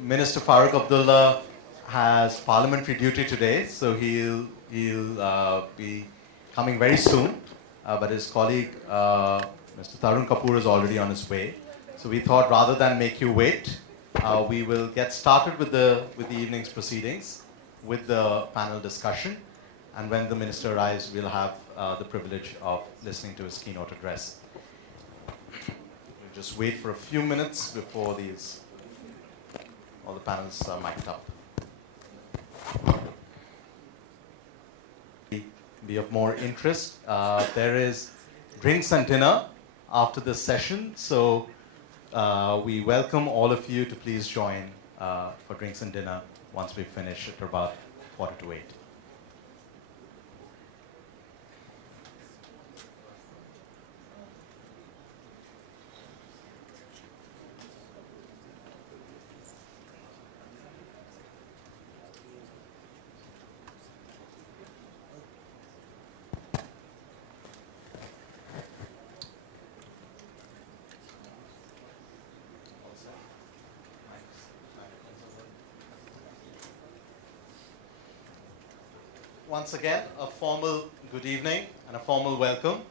Minister Farooq Abdullah has parliamentary duty today, so he'll be coming very soon. But his colleague, Mr. Tarun Kapoor, is already on his way. So we thought, rather than make you wait, we will get started with the evening's proceedings, with the panel discussion, and when the minister arrives, we'll have the privilege of listening to his keynote address. We'll just wait for a few minutes before all the panels are mic'd up. Be of more interest. There is drinks and dinner after this session, so we welcome all of you to please join for drinks and dinner once we finish at about 7:45. Once again, a formal good evening and a formal welcome.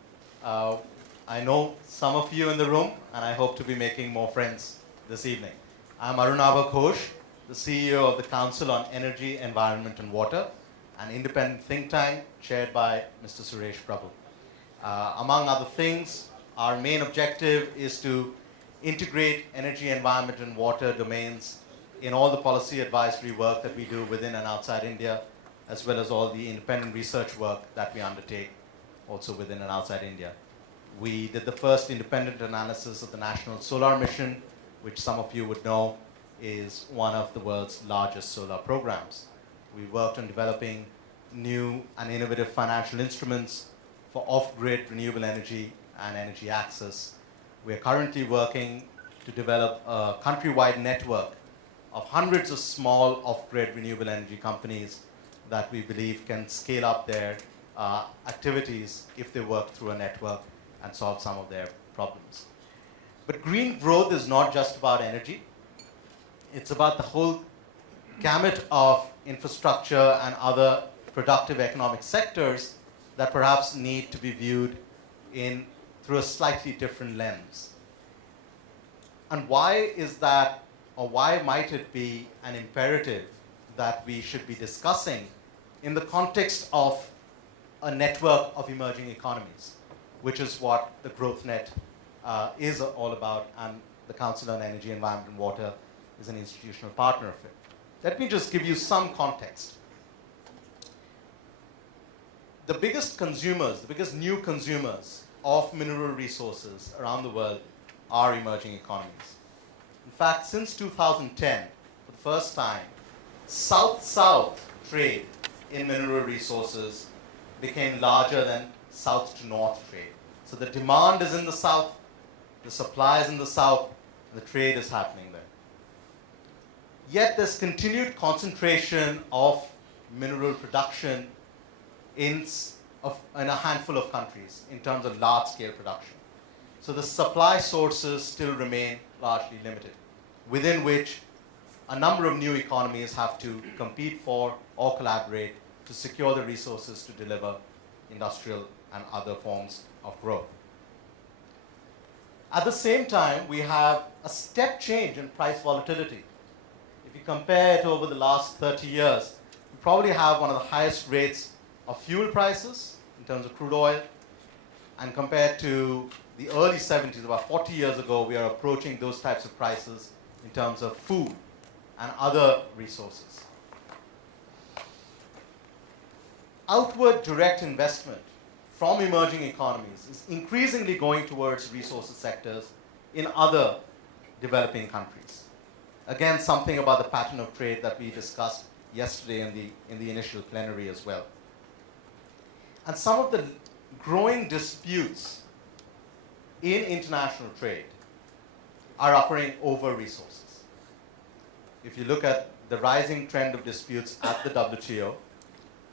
I know some of you in the room, and I hope to be making more friends this evening. I'm Arunabha Ghosh, the CEO of the Council on Energy, Environment and Water, an independent think tank chaired by Mr. Suresh Prabhu. Among other things, our main objective is to integrate energy, environment and water domains in all the policy advisory work that we do within and outside India, as well as all the independent research work that we undertake also within and outside India. We did the first independent analysis of the National Solar Mission, which some of you would know is one of the world's largest solar programs. We worked on developing new and innovative financial instruments for off-grid renewable energy and energy access. We are currently working to develop a countrywide network of hundreds of small off-grid renewable energy companies that we believe can scale up their activities if they work through a network and solve some of their problems. But green growth is not just about energy. It's about the whole gamut of infrastructure and other productive economic sectors that perhaps need to be viewed through a slightly different lens. And why is that, or why might it be an imperative that we should be discussing in the context of a network of emerging economies, which is what the GrowthNet is all about, and the Council on Energy, Environment and Water is an institutional partner of it. Let me just give you some context. The biggest consumers, the biggest new consumers of mineral resources around the world are emerging economies. In fact, since 2010, for the first time, South-South trade in mineral resources became larger than South to North trade. So the demand is in the South, the supply is in the South, and the trade is happening there. Yet there's continued concentration of mineral production in a handful of countries in terms of large-scale production. So the supply sources still remain largely limited, within which a number of new economies have to compete for or collaborate to secure the resources to deliver industrial and other forms of growth. At the same time, we have a step change in price volatility. If you compare it over the last 30 years, we probably have one of the highest rates of fuel prices in terms of crude oil, and compared to the early 70s, about 40 years ago, we are approaching those types of prices in terms of food and other resources. Outward direct investment from emerging economies is increasingly going towards resources sectors in other developing countries. Again, something about the pattern of trade that we discussed yesterday in the initial plenary as well. And some of the growing disputes in international trade are occurring over resources. If you look at the rising trend of disputes at the WTO,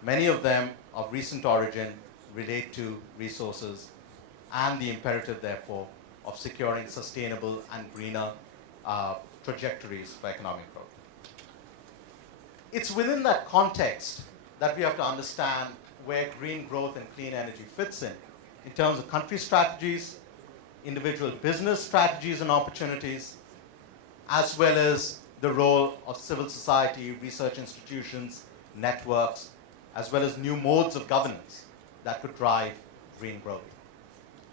many of them of recent origin relate to resources and the imperative, therefore, of securing sustainable and greener trajectories for economic growth. it's within that context that we have to understand where green growth and clean energy fits in terms of country strategies, individual business strategies and opportunities, as well as the role of civil society, research institutions, networks, as well as new modes of governance that could drive green growth.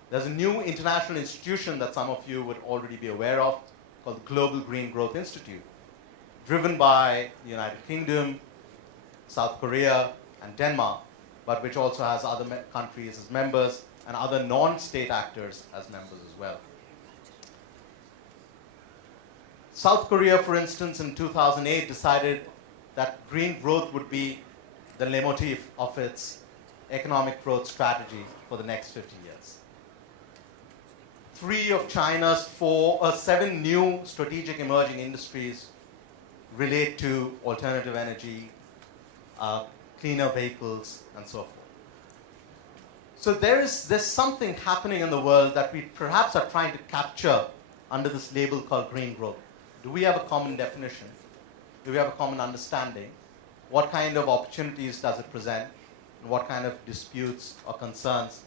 There's a new international institution that some of you would already be aware of called the Global Green Growth Institute, driven by the United Kingdom, South Korea, and Denmark, but which also has other countries as members and other non-state actors as members as well. South Korea, for instance, in 2008 decided that green growth would be the leitmotif of its economic growth strategy for the next 50 years. 3 of China's 7 new strategic emerging industries relate to alternative energy, cleaner vehicles, and so forth. So there's something happening in the world that we perhaps are trying to capture under this label called green growth. Do we have a common definition? Do we have a common understanding? What kind of opportunities does it present? And what kind of disputes or concerns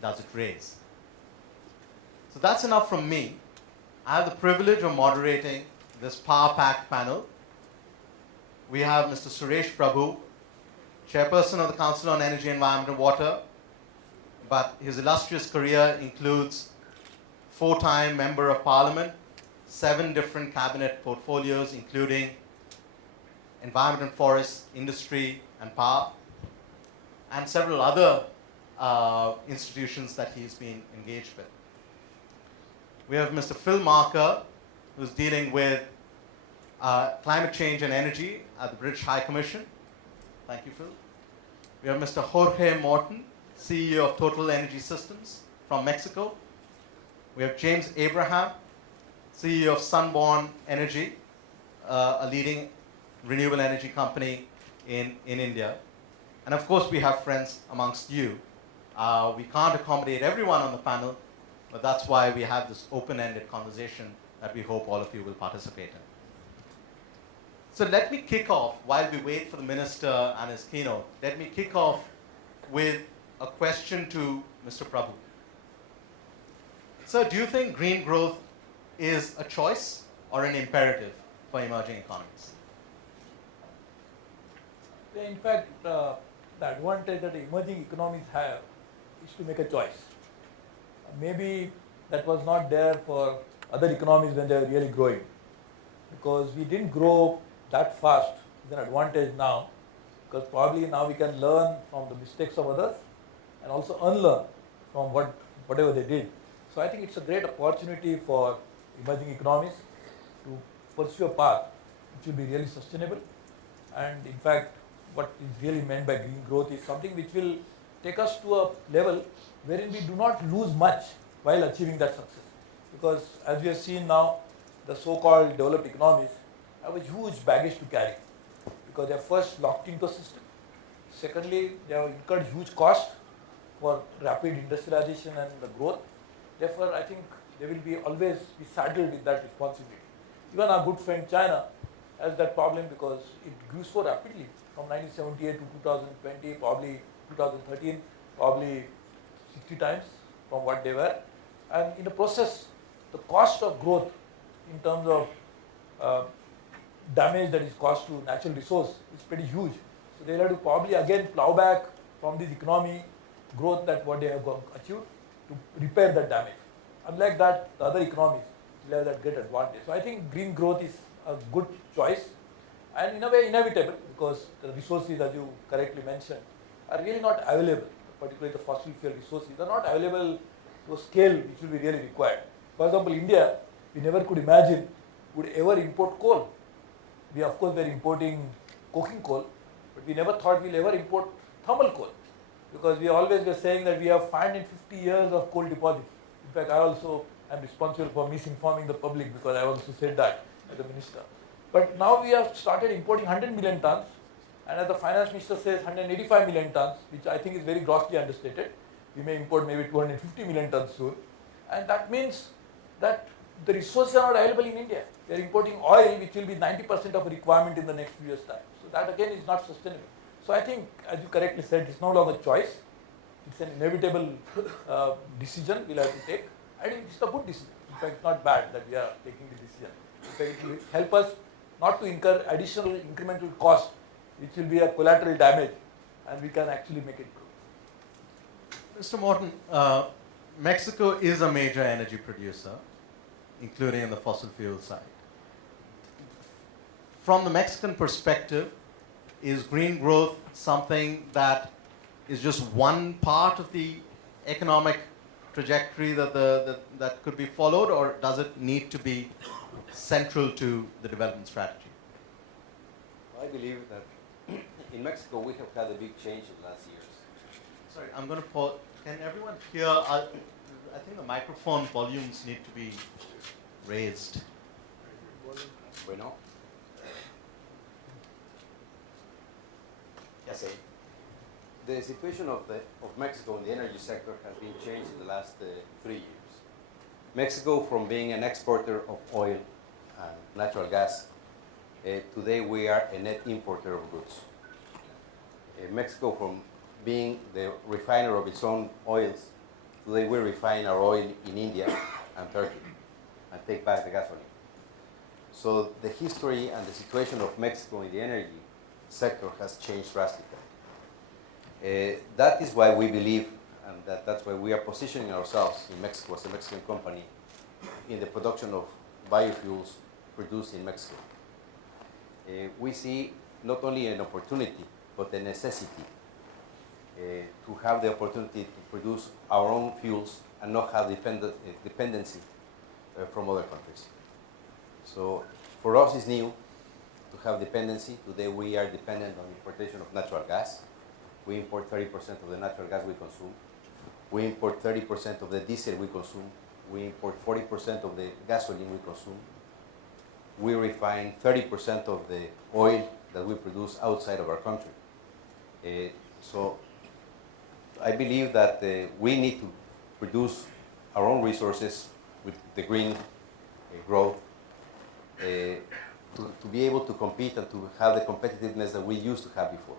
does it raise? So that's enough from me. I have the privilege of moderating this power-packed panel. We have Mr. Suresh Prabhu, Chairperson of the Council on Energy, Environment and Water, but his illustrious career includes 4-time Member of Parliament, 7 different cabinet portfolios, including environment and forest, industry and power, and several other institutions that he's been engaged with. We have Mr. Phil Marker, who's dealing with climate change and energy at the British High Commission. Thank you, Phil. We have Mr. Jorge Morton, CEO of Total Energy Systems from Mexico. We have James Abraham, CEO of Sunborn Energy, a leading renewable energy company in India. And of course, we have friends amongst you. We can't accommodate everyone on the panel, but that's why we have this open-ended conversation that we hope all of you will participate in. So let me kick off, while we wait for the minister and his keynote, let me kick off with a question to Mr. Prabhu. Sir, do you think green growth is a choice or an imperative for emerging economies? In fact, the advantage that the emerging economies have is to make a choice. Maybe that was not there for other economies when they were really growing, because we didn't grow that fast. It's an advantage now, because probably now we can learn from the mistakes of others and also unlearn from whatever they did. So I think it's a great opportunity for emerging economies to pursue a path which will be really sustainable. And in fact, what is really meant by green growth is something which will take us to a level wherein we do not lose much while achieving that success. Because as we have seen now, the so-called developed economies have a huge baggage to carry, because they are first locked into a system. Secondly, they have incurred huge cost for rapid industrialization and the growth. Therefore, I think they will be always be saddled with that responsibility. Even our good friend China has that problem, because it grew so rapidly from 1978 to 2020, probably 2013, probably 60 times from what they were. And in the process, the cost of growth in terms of damage that is caused to natural resource is pretty huge. So they'll have to probably again plow back from this economy growth that what they have achieved to repair that damage. Unlike that, the other economies will have that great advantage. So I think green growth is a good choice, and in a way inevitable, because the resources, as you correctly mentioned, are really not available, particularly the fossil fuel resources are not available to a scale which will be really required. For example, India, we never could imagine would ever import coal. We of course were importing coking coal, but we never thought we'll ever import thermal coal, because we always were saying that we have 550 years of coal deposits. In fact, I also am responsible for misinforming the public, because I also said that as a minister. But now we have started importing 100 million tons, and as the finance minister says, 185 million tons, which I think is very grossly understated. We may import maybe 250 million tons soon, and that means that the resources are not available in India. We are importing oil which will be 90% of requirement in the next few years' time. So that again is not sustainable. So I think, as you correctly said, it's no longer choice. It's an inevitable decision we'll have to take. I think it's a good decision. In fact, it's not bad that we are taking the decision. In fact, it will help us not to incur additional incremental cost, which will be a collateral damage, and we can actually make it grow. Mr. Morton, Mexico is a major energy producer, including in the fossil fuel side. From the Mexican perspective, is green growth something that is just one part of the economic trajectory that could be followed, or does it need to be central to the development strategy? I believe that in Mexico we have had a big change in the last years. Sorry, I'm going to pause. Can everyone hear? I think the microphone volumes need to be raised. Bueno. Yes. Okay. The situation of Mexico in the energy sector has been changed in the last 3 years. Mexico, from being an exporter of oil and natural gas, today we are a net importer of goods. Mexico, from being the refiner of its own oils, today we refine our oil in India and Turkey and take back the gasoline. So the history and the situation of Mexico in the energy sector has changed drastically. That is why we believe, and that's why we are positioning ourselves in Mexico as a Mexican company in the production of biofuels produced in Mexico. We see not only an opportunity, but a necessity to have the opportunity to produce our own fuels and not have dependency from other countries. So for us it's new to have dependency. Today we are dependent on importation of natural gas. We import 30% of the natural gas we consume. We import 30% of the diesel we consume. We import 40% of the gasoline we consume. We refine 30% of the oil that we produce outside of our country. So I believe that we need to produce our own resources with the green growth to be able to compete and to have the competitiveness that we used to have before.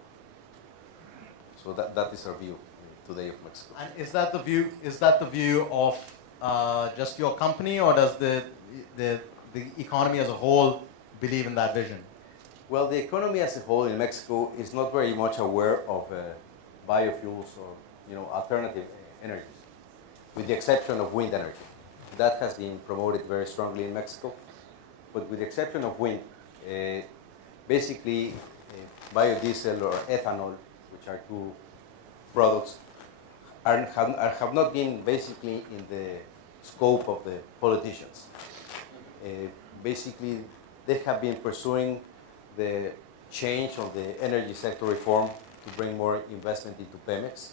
So that is our view today of Mexico. And is that the view? Is that the view of just your company, or does the economy as a whole believe in that vision? Well, the economy as a whole in Mexico is not very much aware of biofuels or alternative energies, with the exception of wind energy. That has been promoted very strongly in Mexico. But with the exception of wind, basically biodiesel or ethanol, which are two products, have not been basically in the scope of the politicians. Basically, they have been pursuing the change of the energy sector reform to bring more investment into Pemex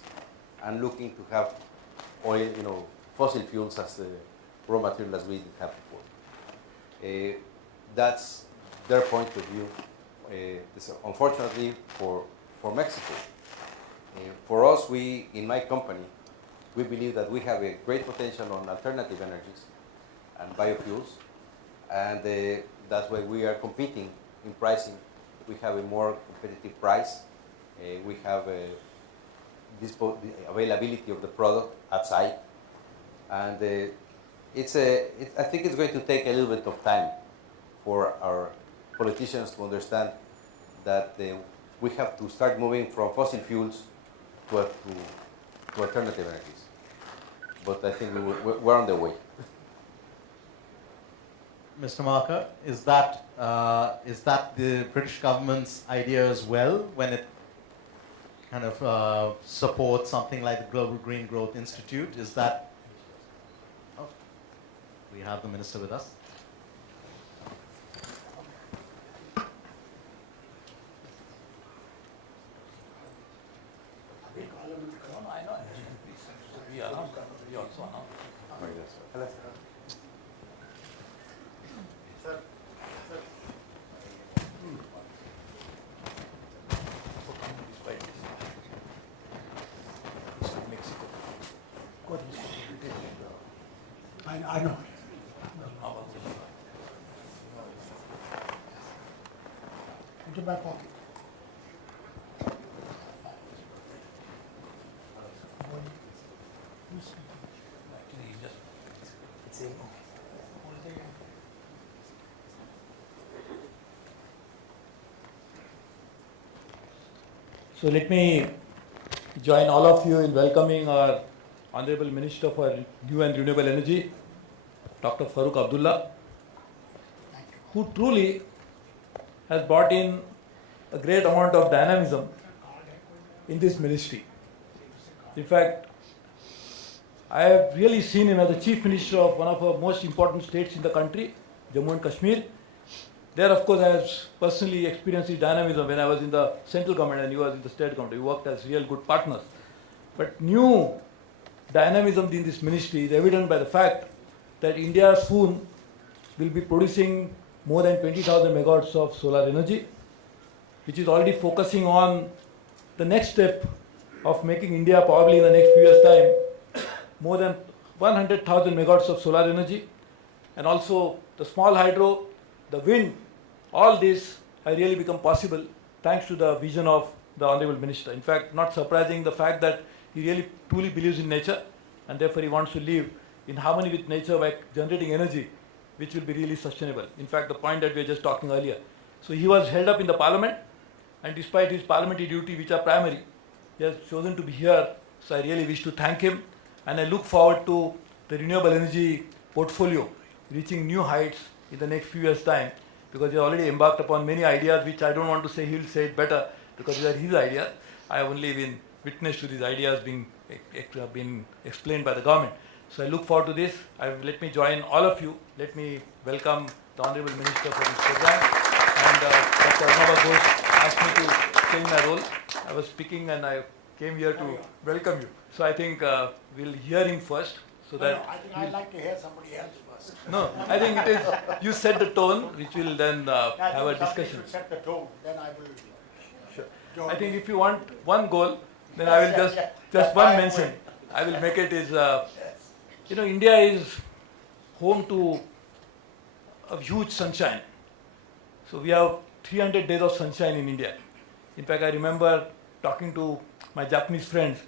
and looking to have oil, fossil fuels as the raw material as we did have before. That's their point of view. Unfortunately for Mexico, for us, in my company, we believe that we have a great potential on alternative energies and biofuels, and that's why we are competing in pricing. We have a more competitive price. We have the availability of the product at site, and I think it's going to take a little bit of time for our politicians to understand that we have to start moving from fossil fuels to alternative energies. But I think we're on the way. Mr. Marker, is that the British government's idea as well when it kind of supports something like the Global Green Growth Institute? Is that... Oh, we have the minister with us. I know. into my pocket. So let me join all of you in welcoming our Honorable Minister for New and Renewable Energy, Dr. Farooq Abdullah, who truly has brought in a great amount of dynamism in this ministry. In fact, I have really seen him as the Chief Minister of one of our most important states in the country, Jammu and Kashmir. There, of course, I have personally experienced his dynamism when I was in the central government and he was in the state government. We worked as real good partners. But new dynamism in this ministry is evident by the fact that India soon will be producing more than 20,000 megawatts of solar energy, which is already focusing on the next step of making India probably in the next few years' time more than 100,000 megawatts of solar energy, and also the small hydro, the wind. All this has really become possible thanks to the vision of the Honorable Minister. In fact, not surprising the fact that he really truly believes in nature and therefore he wants to live in harmony with nature by generating energy which will be really sustainable. In fact, the point that we were just talking earlier. So he was held up in the parliament, and despite his parliamentary duty which are primary, he has chosen to be here. So I really wish to thank him, and I look forward to the renewable energy portfolio reaching new heights in the next few years' time, because he has already embarked upon many ideas which I don't want to say, he will say it better because these are his ideas. I have only been witness to these ideas being explained by the government. So I look forward to this. Let me join all of you. Let me welcome the Honorable Minister for this program. And Dr. Arunabha Ghosh asked me to play my role. I was speaking and I came here to welcome you. So I think we'll hear him first. So that No, I think I'd like to hear somebody else first. No, I think it is, you set the tone, which will then have a discussion. Set the tone, then I will. Sure. I think if you want one goal, then I will just one mention. I will make it is, India is home to a huge sunshine. So we have 300 days of sunshine in India. In fact, I remember talking to my Japanese friends.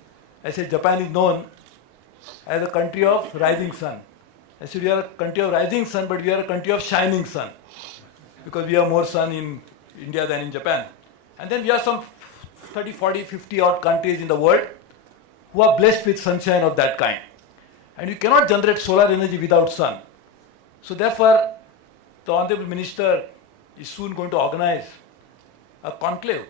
I said, Japan is known as a country of rising sun. I said, we are a country of rising sun, but we are a country of shining sun, because we have more sun in India than in Japan. And then we have some 30, 40, 50 odd countries in the world who are blessed with sunshine of that kind. And you cannot generate solar energy without sun. So therefore, the Honorable Minister is soon going to organize a conclave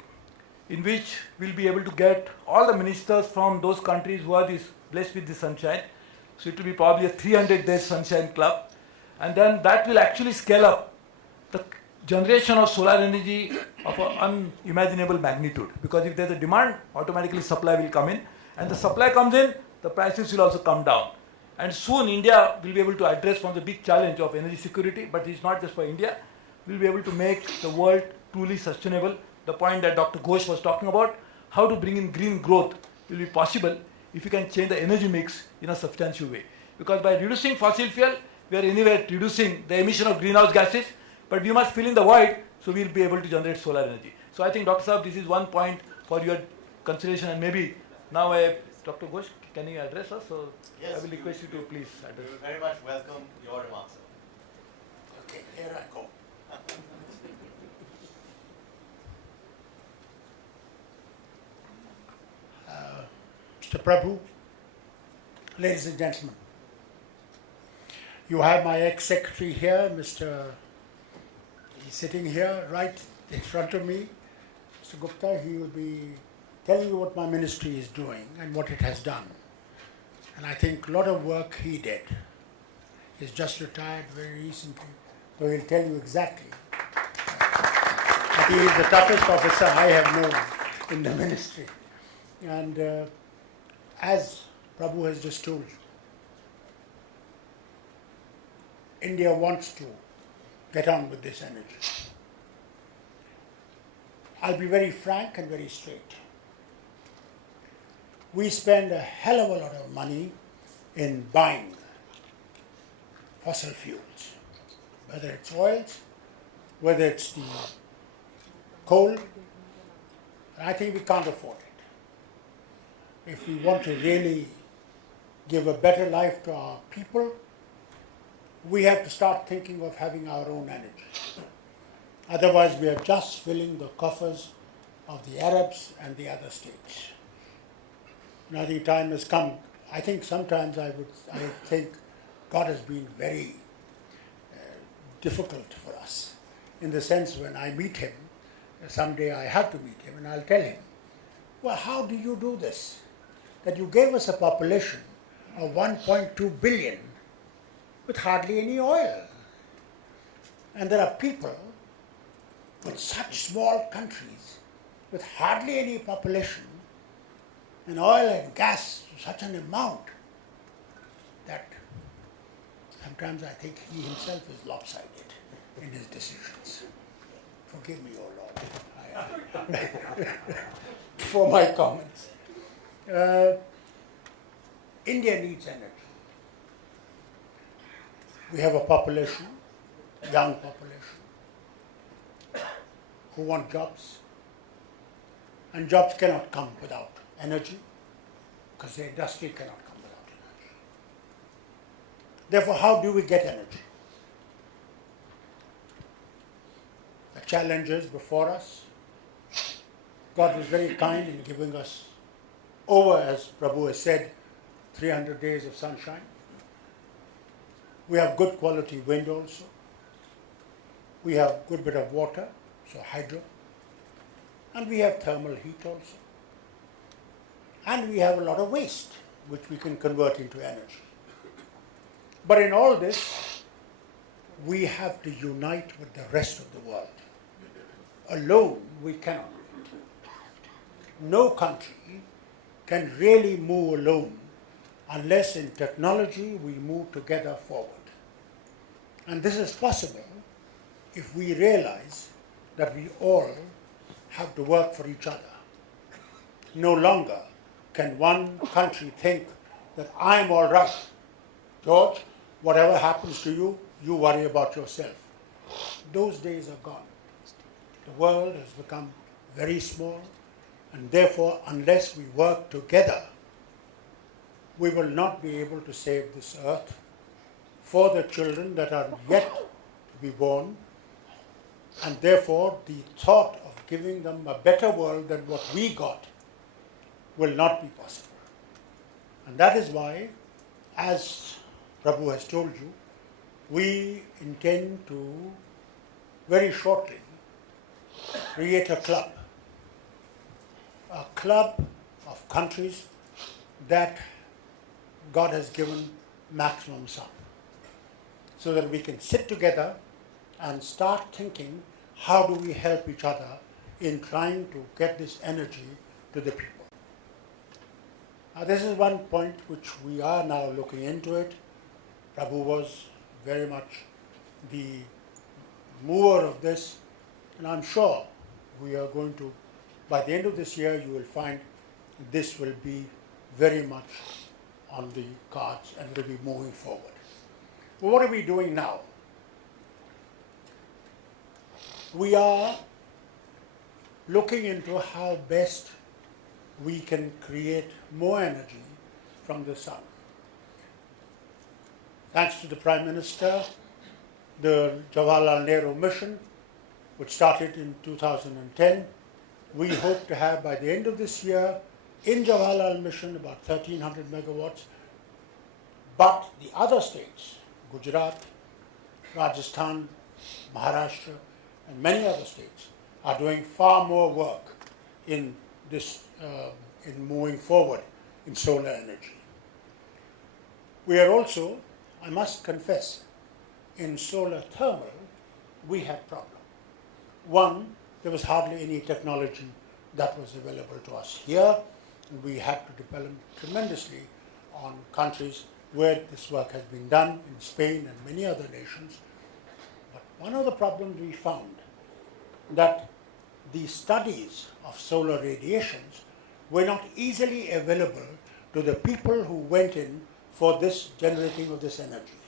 in which we'll be able to get all the ministers from those countries who are blessed with the sunshine. So it will be probably a 300-day sunshine club. And then that will actually scale up the generation of solar energy of an unimaginable magnitude. Because if there's a demand, automatically supply will come in. And the supply comes in, the prices will also come down. And soon India will be able to address one of the big challenge of energy security, but it's not just for India. We'll be able to make the world truly sustainable. The point that Dr. Ghosh was talking about, how to bring in green growth, will be possible if you can change the energy mix in a substantial way. Because by reducing fossil fuel, we are anyway reducing the emission of greenhouse gases, but we must fill in the void, so we'll be able to generate solar energy. So I think, Dr. Saab, this is one point for your consideration, and maybe now Dr. Ghosh, can you address us? So Yes, I will request you to please address. We very much welcome your remarks, sir. Okay, here I go. Mr. Prabhu, ladies and gentlemen, you have my ex-secretary here, he's sitting here right in front of me. Mr. Gupta, he will be telling you what my ministry is doing and what it has done. And I think a lot of work he did. He's just retired very recently, so he'll tell you exactly. But he is the toughest officer I have known in the ministry. And as Prabhu has just told you, India wants to get on with this energy. I'll be very frank and very straight. We spend a hell of a lot of money in buying fossil fuels, whether it's oils, whether it's the coal, and I think we can't afford it. If we want to really give a better life to our people, we have to start thinking of having our own energy. Otherwise, we are just filling the coffers of the Arabs and the other states. And I think time has come. I think sometimes I think God has been very difficult for us, in the sense when I meet him, someday I have to meet him, and I'll tell him, well, how do you do this? That you gave us a population of 1.2 billion with hardly any oil. And there are people with such small countries with hardly any population and oil and gas to such an amount that sometimes I think he himself is lopsided in his decisions. Forgive me, oh Lord, for my comments. India needs energy. We have a population, young population, who want jobs, and jobs cannot come without energy, because the industry cannot come without energy. Therefore, how do we get energy? The challenges before us, God was very kind in giving us over, as Prabhu has said, 300 days of sunshine. We have good quality wind also. We have good bit of water, so hydro. And we have thermal heat also. And we have a lot of waste, which we can convert into energy. But in all this, we have to unite with the rest of the world. Alone, we cannot do it. No country can really move alone unless in technology we move together forward. And this is possible if we realize that we all have to work for each other. No longer can one country think that I'm all right. George, whatever happens to you, you worry about yourself. Those days are gone. The world has become very small, and therefore, unless we work together, we will not be able to save this earth for the children that are yet to be born, and therefore the thought of giving them a better world than what we got will not be possible. And that is why, as Prabhu has told you, we intend to very shortly create a club of countries that God has given maximum sum, so that we can sit together and start thinking, how do we help each other in trying to get this energy to the people. Now, this is one point which we are now looking into it. Prabhu was very much the mover of this, and I'm sure we are going to, by the end of this year, you will find this will be very much on the cards and will be moving forward. Well, what are we doing now? We are looking into how best we can create more energy from the sun. Thanks to the Prime Minister, the Jawaharlal Nehru mission, which started in 2010, we hope to have by the end of this year in Jawaharlal mission about 1300 megawatts. But the other states, Gujarat, Rajasthan, Maharashtra, and many other states are doing far more work in this, in moving forward in solar energy. We are also, I must confess, in solar thermal, we had problems. One, there was hardly any technology that was available to us here, and we had to depend tremendously on countries where this work has been done, in Spain and many other nations. But one of the problems we found, that the studies of solar radiations were not easily available to the people who went in for this generating of this energy.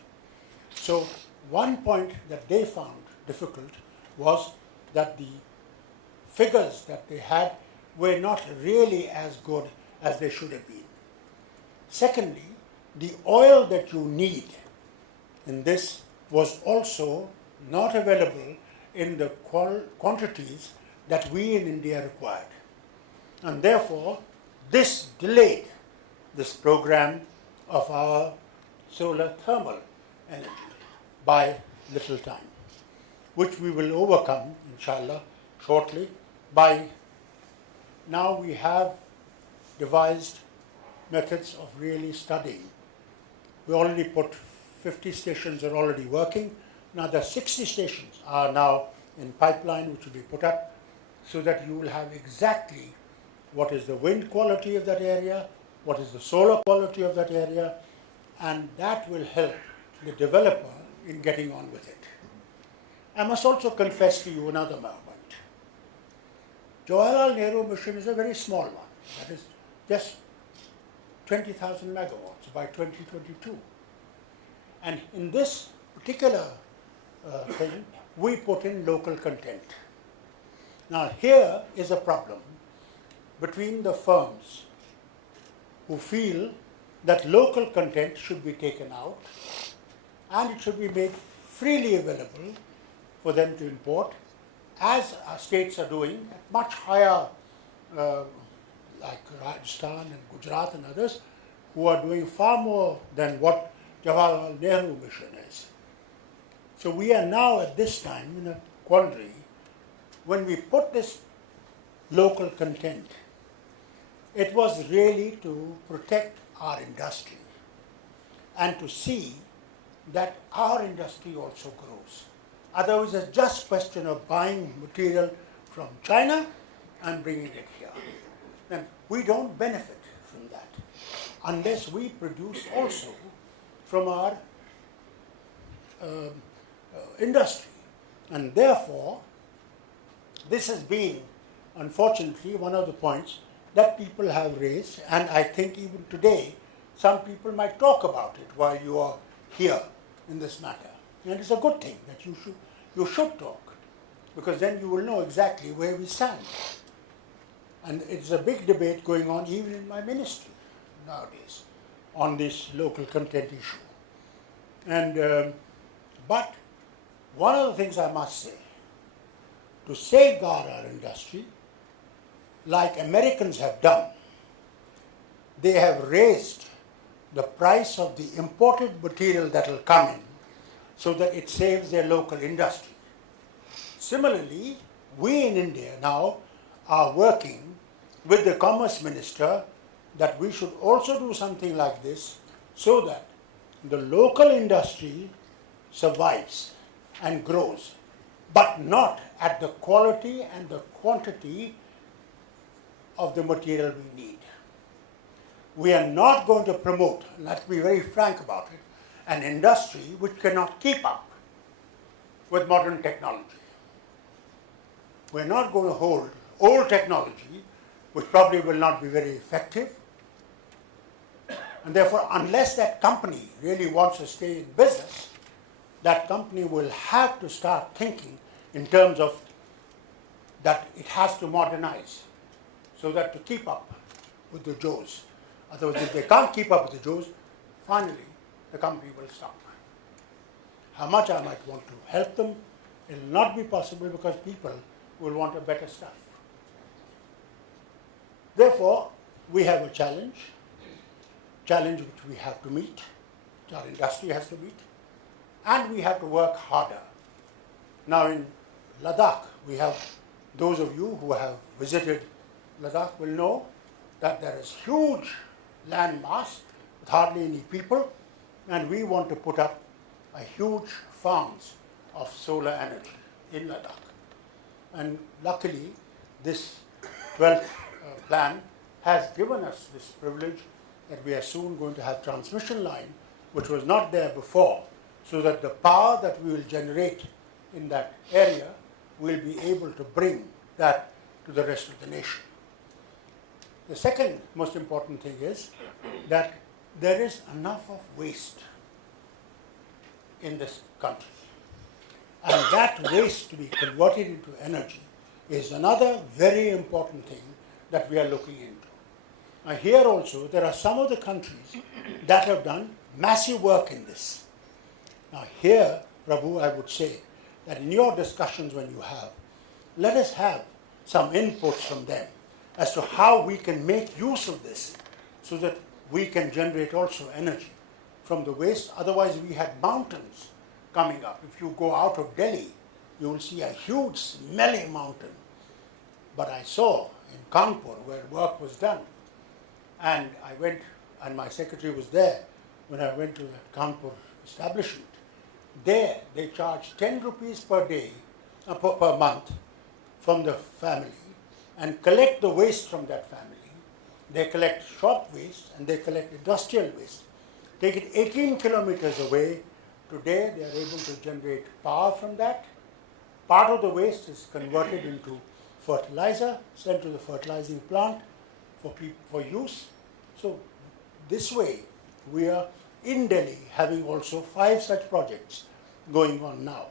So one point that they found difficult was that the figures that they had were not really as good as they should have been. Secondly, the oil that you need in this was also not available in the quantities that we in India required. And therefore, this delayed this program of our solar thermal energy by little time, which we will overcome, inshallah, shortly. By now we have devised methods of really studying. We already put 50 stations are already working. Another 60 stations are now in pipeline, which will be put up, so that you will have exactly what is the wind quality of that area, what is the solar quality of that area, and that will help the developer in getting on with it. I must also confess to you another moment. Jawaharlal Nehru mission is a very small one. That is just 20,000 megawatts by 2022. And in this particular thing, we put in local content. Now here is a problem between the firms who feel that local content should be taken out and it should be made freely available for them to import, as our states are doing at much higher, like Rajasthan and Gujarat and others, who are doing far more than what Jawaharlal Nehru mission is. So we are now at this time in a quandary. When we put this local content, it was really to protect our industry and to see that our industry also grows. Otherwise, it's just a question of buying material from China and bringing it here. Then we don't benefit from that unless we produce also from our industry. And therefore, this has been, unfortunately, one of the points that people have raised, and I think even today, some people might talk about it while you are here in this matter. And it's a good thing that you should talk, because then you will know exactly where we stand. And it's a big debate going on even in my ministry nowadays on this local content issue. And but one of the things I must say, to safeguard our industry, like Americans have done, they have raised the price of the imported material that will come in so that it saves their local industry. Similarly, we in India now are working with the Commerce Minister that we should also do something like this so that the local industry survives and grows, but not at the quality and the quantity of the material we need. We are not going to promote, let's be very frank about it, an industry which cannot keep up with modern technology. We're not going to hold old technology, which probably will not be very effective. And therefore, unless that company really wants to stay in business, that company will have to start thinking in terms of that it has to modernize so that to keep up with the Joes. Otherwise, if they can't keep up with the Joes, finally the company will stop. How much I might want to help them, it will not be possible because people will want a better stuff. Therefore, we have a challenge which we have to meet, which our industry has to meet, and we have to work harder. Now in Ladakh, we have, those of you who have visited Ladakh will know that there is huge land mass with hardly any people, and we want to put up a huge farms of solar energy in Ladakh. And luckily, this 12th plan has given us this privilege that we are soon going to have transmission line, which was not there before, so that the power that we will generate in that area will be able to bring that to the rest of the nation. The second most important thing is that there is enough of waste in this country. And that waste to be converted into energy is another very important thing that we are looking into. Now here also, there are some of the countries that have done massive work in this. Now here, Prabhu, I would say that in your discussions when you have, let us have some inputs from them as to how we can make use of this so that we can generate also energy from the waste. Otherwise, we had mountains coming up. If you go out of Delhi, you will see a huge smelly mountain. But I saw in Kanpur where work was done, and I went, and my secretary was there when I went to that Kanpur establishment. There, they charge 10 rupees per day, per month from the family and collect the waste from that family. They collect shop waste and they collect industrial waste. Take it 18 kilometers away. Today, they are able to generate power from that. Part of the waste is converted into fertilizer, sent to the fertilizing plant for use. So this way, we are in Delhi having also 5 such projects going on now.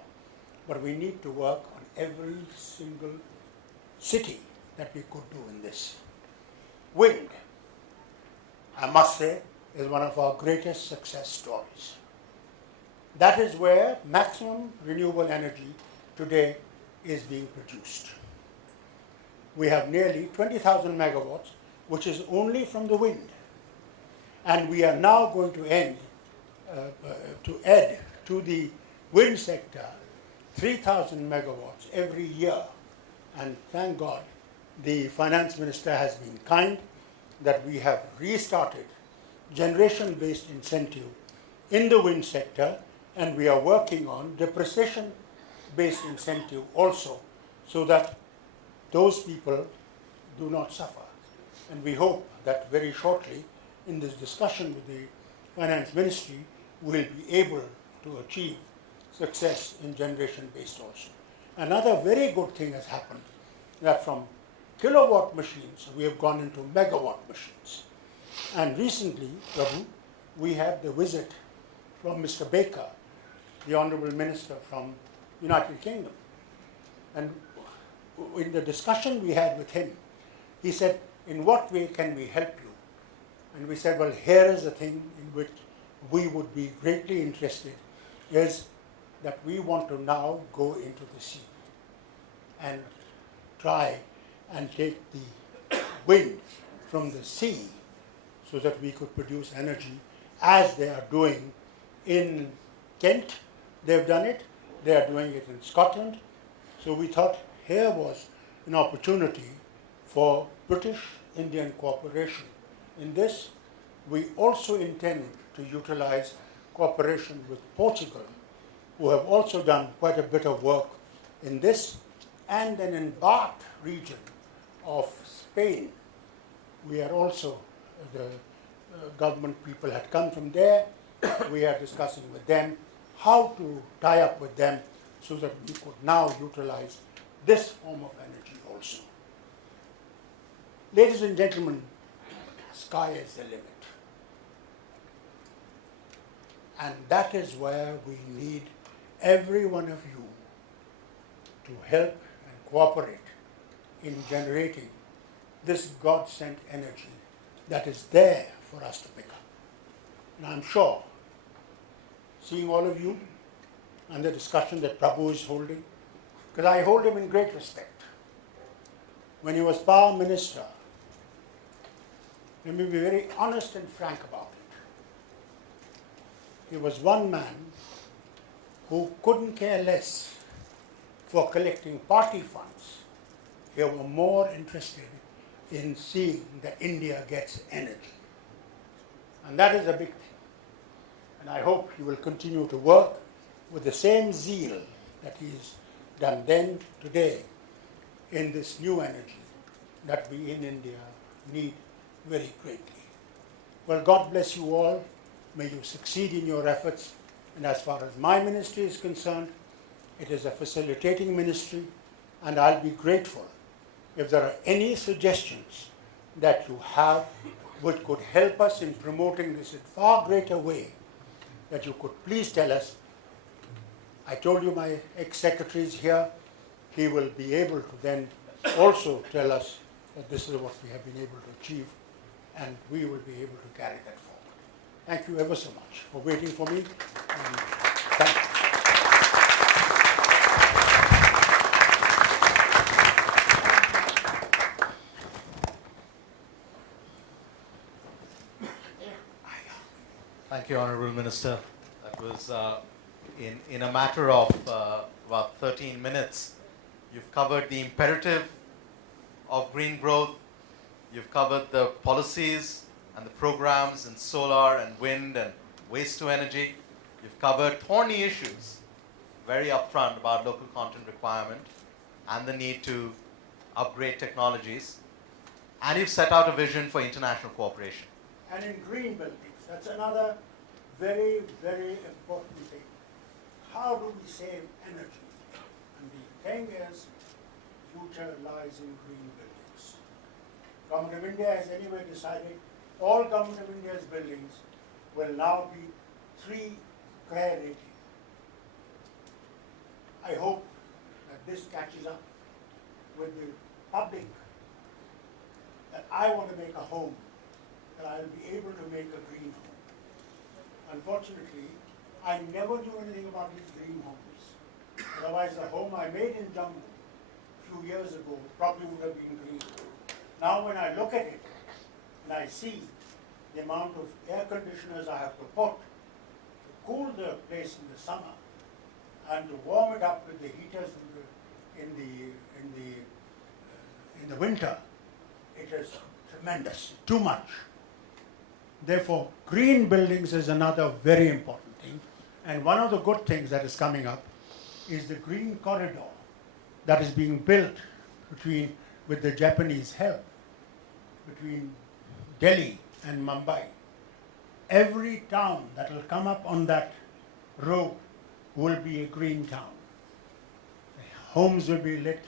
But we need to work on every single city that we could do in this. Wind, I must say, is one of our greatest success stories. That is where maximum renewable energy today is being produced. We have nearly 20,000 megawatts, which is only from the wind. And we are now going to add to the wind sector 3,000 megawatts every year. And thank God, the finance minister has been kind that we have restarted generation-based incentive in the wind sector, and we are working on depreciation-based incentive also, so that those people do not suffer. And we hope that very shortly, in this discussion with the finance ministry, we will be able to achieve success in generation-based also. Another very good thing has happened, that from kilowatt machines, we have gone into megawatt machines. And recently, Prabhu, we had the visit from Mr. Baker, the Honorable Minister from United Kingdom. And in the discussion we had with him, he said, in what way can we help you? And we said, well, here is the thing in which we would be greatly interested, is that we want to now go into the sea and try and take the wind from the sea so that we could produce energy as they are doing in Kent. They've done it. They are doing it in Scotland. So we thought here was an opportunity for British-Indian cooperation. In this, we also intend to utilize cooperation with Portugal, who have also done quite a bit of work in this, and then in Bart region of Spain, we are also, the government people had come from there. We are discussing with them how to tie up with them so that we could now utilize this form of energy also. Ladies and gentlemen, sky is the limit. And that is where we need every one of you to help and cooperate in generating this God-sent energy that is there for us to pick up. And I'm sure, seeing all of you and the discussion that Prabhu is holding, because I hold him in great respect. When he was Power Minister, let me be very honest and frank about it. He was one man who couldn't care less for collecting party funds. They were more interested in seeing that India gets energy. And that is a big thing. And I hope he will continue to work with the same zeal that he's done then, today, in this new energy that we in India need very greatly. Well, God bless you all. May you succeed in your efforts. And as far as my ministry is concerned, it is a facilitating ministry, and I'll be grateful if there are any suggestions that you have which could help us in promoting this in far greater way, that you could please tell us. I told you my ex-secretary is here. He will be able to then also tell us that this is what we have been able to achieve, and we will be able to carry that forward. Thank you ever so much for waiting for me. And thank you. Thank you, Honorable Minister. That was in a matter of about 13 minutes. You've covered the imperative of green growth. You've covered the policies and the programs in solar and wind and waste to energy. You've covered thorny issues very upfront about local content requirement and the need to upgrade technologies. And you've set out a vision for international cooperation. And in green buildings, that's another very, very important thing. How do we save energy? And the thing is, future lies in green buildings. Government of India has anyway decided all Government of India's buildings will now be 3 CREA rated. I hope that this catches up with the public, that I want to make a home, that I will be able to make a green home. Unfortunately, I never knew anything about these green homes. Otherwise, the home I made in Jammu a few years ago probably would have been green. Now when I look at it and I see the amount of air conditioners I have to put to cool the place in the summer and to warm it up with the heaters in the winter, it is tremendous, too much. Therefore, green buildings is another very important thing. And one of the good things that is coming up is the green corridor that is being built with the Japanese help between Delhi and Mumbai. Every town that will come up on that road will be a green town. The homes will be lit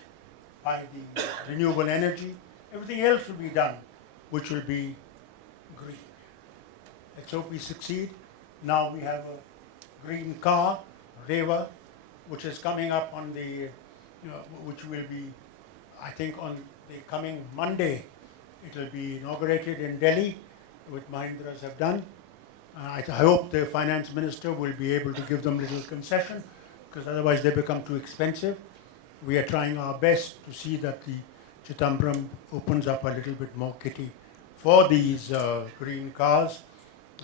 by the renewable energy. Everything else will be done, which will be green. Let's hope we succeed. Now we have a green car, Reva, which is coming up on the, which will be, I think on the coming Monday, it will be inaugurated in Delhi, which Mahindras have done. I hope the finance minister will be able to give them little concession, because otherwise they become too expensive. We are trying our best to see that the Chitambram opens up a little bit more kitty for these green cars.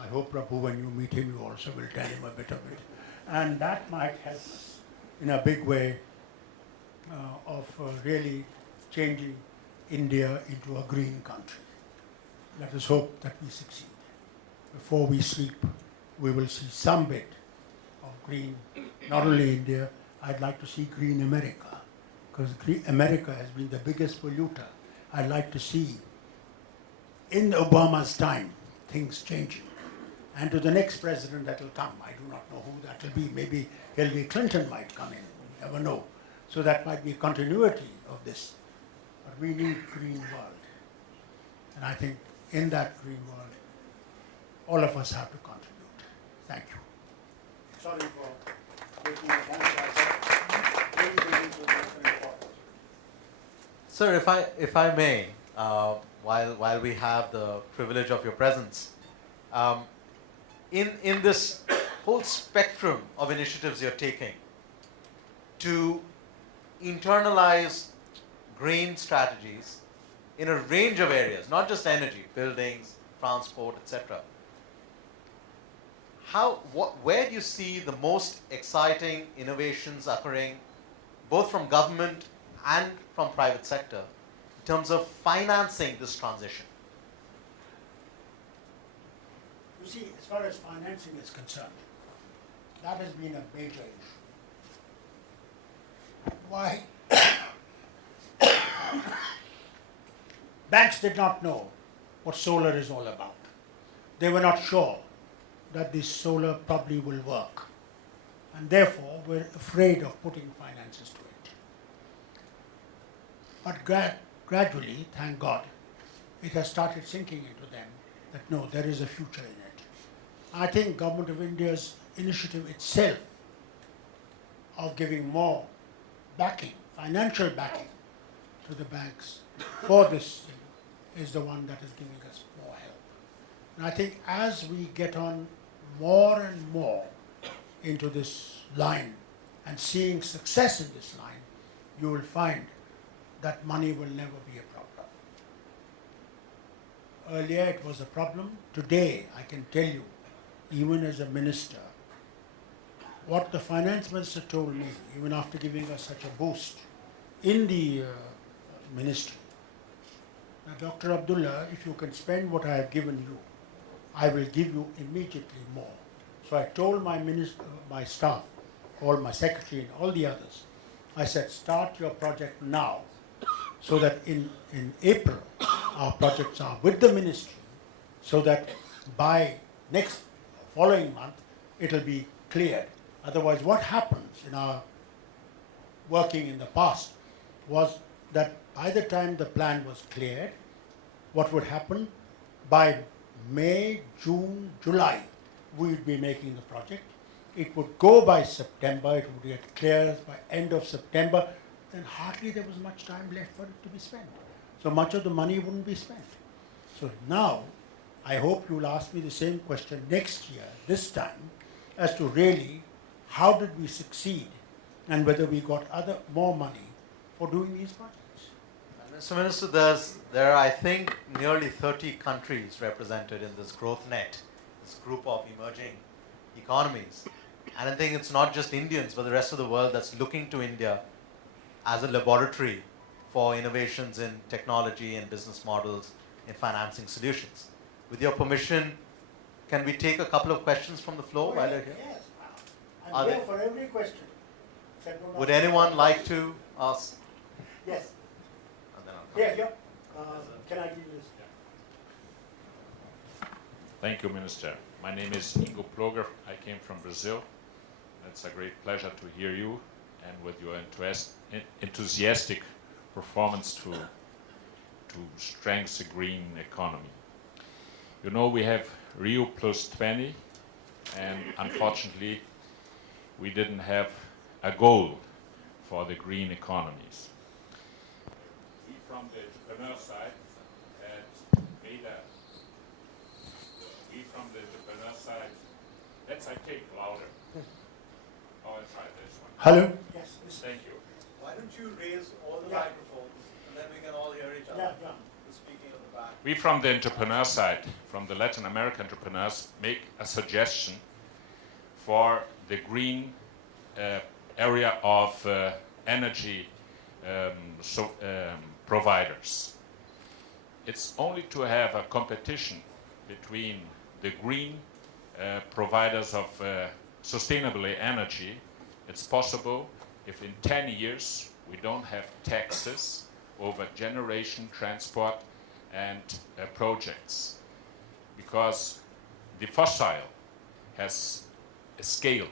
I hope, Prabhu, when you meet him, you also will tell him a bit of it. And that might help in a big way of really changing India into a green country. Let us hope that we succeed. Before we sleep, we will see some bit of green, not only India, I'd like to see green America, because America has been the biggest polluter. I'd like to see, in Obama's time, things changing. And to the next president that will come, I do not know who that will be. Maybe Hillary Clinton might come in, you never know. So that might be continuity of this. But we need green world. And I think in that green world, all of us have to contribute. Thank you. Sorry for taking your time. Green buildings will be very important. Sir, if I may, while we have the privilege of your presence, in this whole spectrum of initiatives you're taking to internalize green strategies in a range of areas, not just energy, buildings, transport, etc. Where do you see the most exciting innovations occurring, both from government and from private sector, in terms of financing this transition? You see, as far as financing is concerned, that has been a major issue. Why? Banks did not know what solar is all about. They were not sure that this solar probably will work, and therefore were afraid of putting finances to it. But gradually, thank God, it has started sinking into them that no, there is a future in it. I think Government of India's initiative itself of giving more backing, financial backing, to the banks for this thing is the one that is giving us more help. And I think as we get on more and more into this line and seeing success in this line, you will find that money will never be a problem. Earlier it was a problem. Today I can tell you, even as a minister, what the finance minister told me, even after giving us such a boost in the ministry. Now, Dr. Abdullah, if you can spend what I have given you, I will give you immediately more. So I told my my staff, all my secretary and all the others, I said, start your project now, so that in April, our projects are with the ministry, so that by next following month, it will be cleared. Otherwise, what happens in our working in the past was that by the time the plan was cleared, what would happen? By May, June, July, we would be making the project. It would go by September, it would get cleared by end of September, then hardly there was much time left for it to be spent. So much of the money wouldn't be spent. So now, I hope you'll ask me the same question next year, this time, as to really how did we succeed and whether we got more money for doing these projects. Mr. Minister, there are, I think, nearly 30 countries represented in this growth net, this group of emerging economies. And I think it's not just Indians, but the rest of the world that's looking to India as a laboratory for innovations in technology and business models in financing solutions. With your permission, can we take a couple of questions from the floor while you're here? Yes, I'm here for every question. Would anyone like to ask? Yes. And then I'll come. Here. Can I give you this? Thank you, Minister. My name is Ingo Ploger. I came from Brazil. It's a great pleasure to hear you and with your enthusiastic performance to strengthen the green economy. You know, we have Rio plus 20, and unfortunately, we didn't have a goal for the green economies. We from the entrepreneur side had made let's take louder. Oh, I'll try this one. Hello? Yes. Thank you. Why don't you raise all the Yeah. microphones and then we can all hear each other? Yeah. Who's speaking on the back? We from the entrepreneur side, from the Latin American entrepreneurs, make a suggestion for the green area of energy providers. It's only to have a competition between the green providers of sustainable energy. It's possible if in 10 years we don't have taxes over generation, transport, and projects, because the fossil has a scale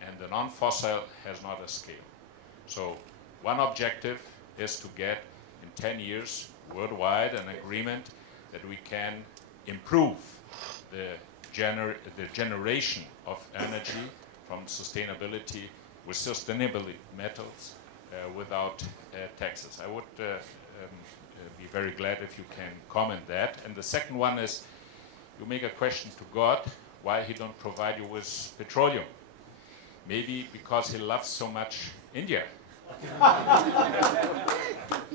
and the non-fossil has not a scale. So one objective is to get in 10 years worldwide an agreement that we can improve the generation of energy from sustainability with sustainable metals without taxes. I would be very glad if you can comment that. And the second one is, you make a question to God why he don't provide you with petroleum. Maybe because he loves so much India.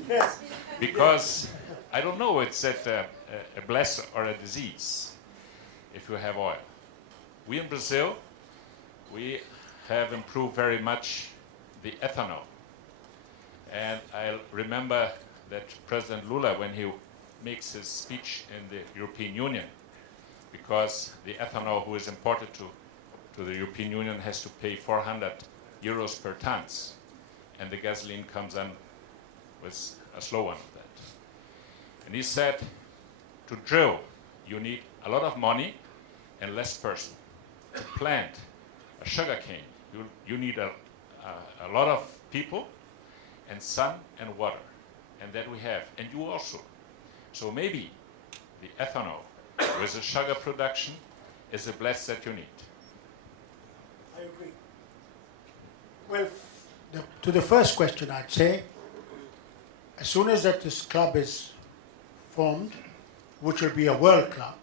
Yes. Because, I don't know, it's a bless or a disease if you have oil. We in Brazil, we have improved very much the ethanol. And I remember that President Lula, when he makes his speech in the European Union, because the ethanol who is imported to the European Union has to pay 400 euros per tons, and the gasoline comes in with a slow one of that. And he said, to drill, you need a lot of money and less person. To plant a sugar cane, you need a lot of people and sun and water. And that we have, and you also. So maybe the ethanol with the sugar production is a bless that you need. I agree. Well, to the first question, I'd say as soon as that this club is formed, which will be a world club,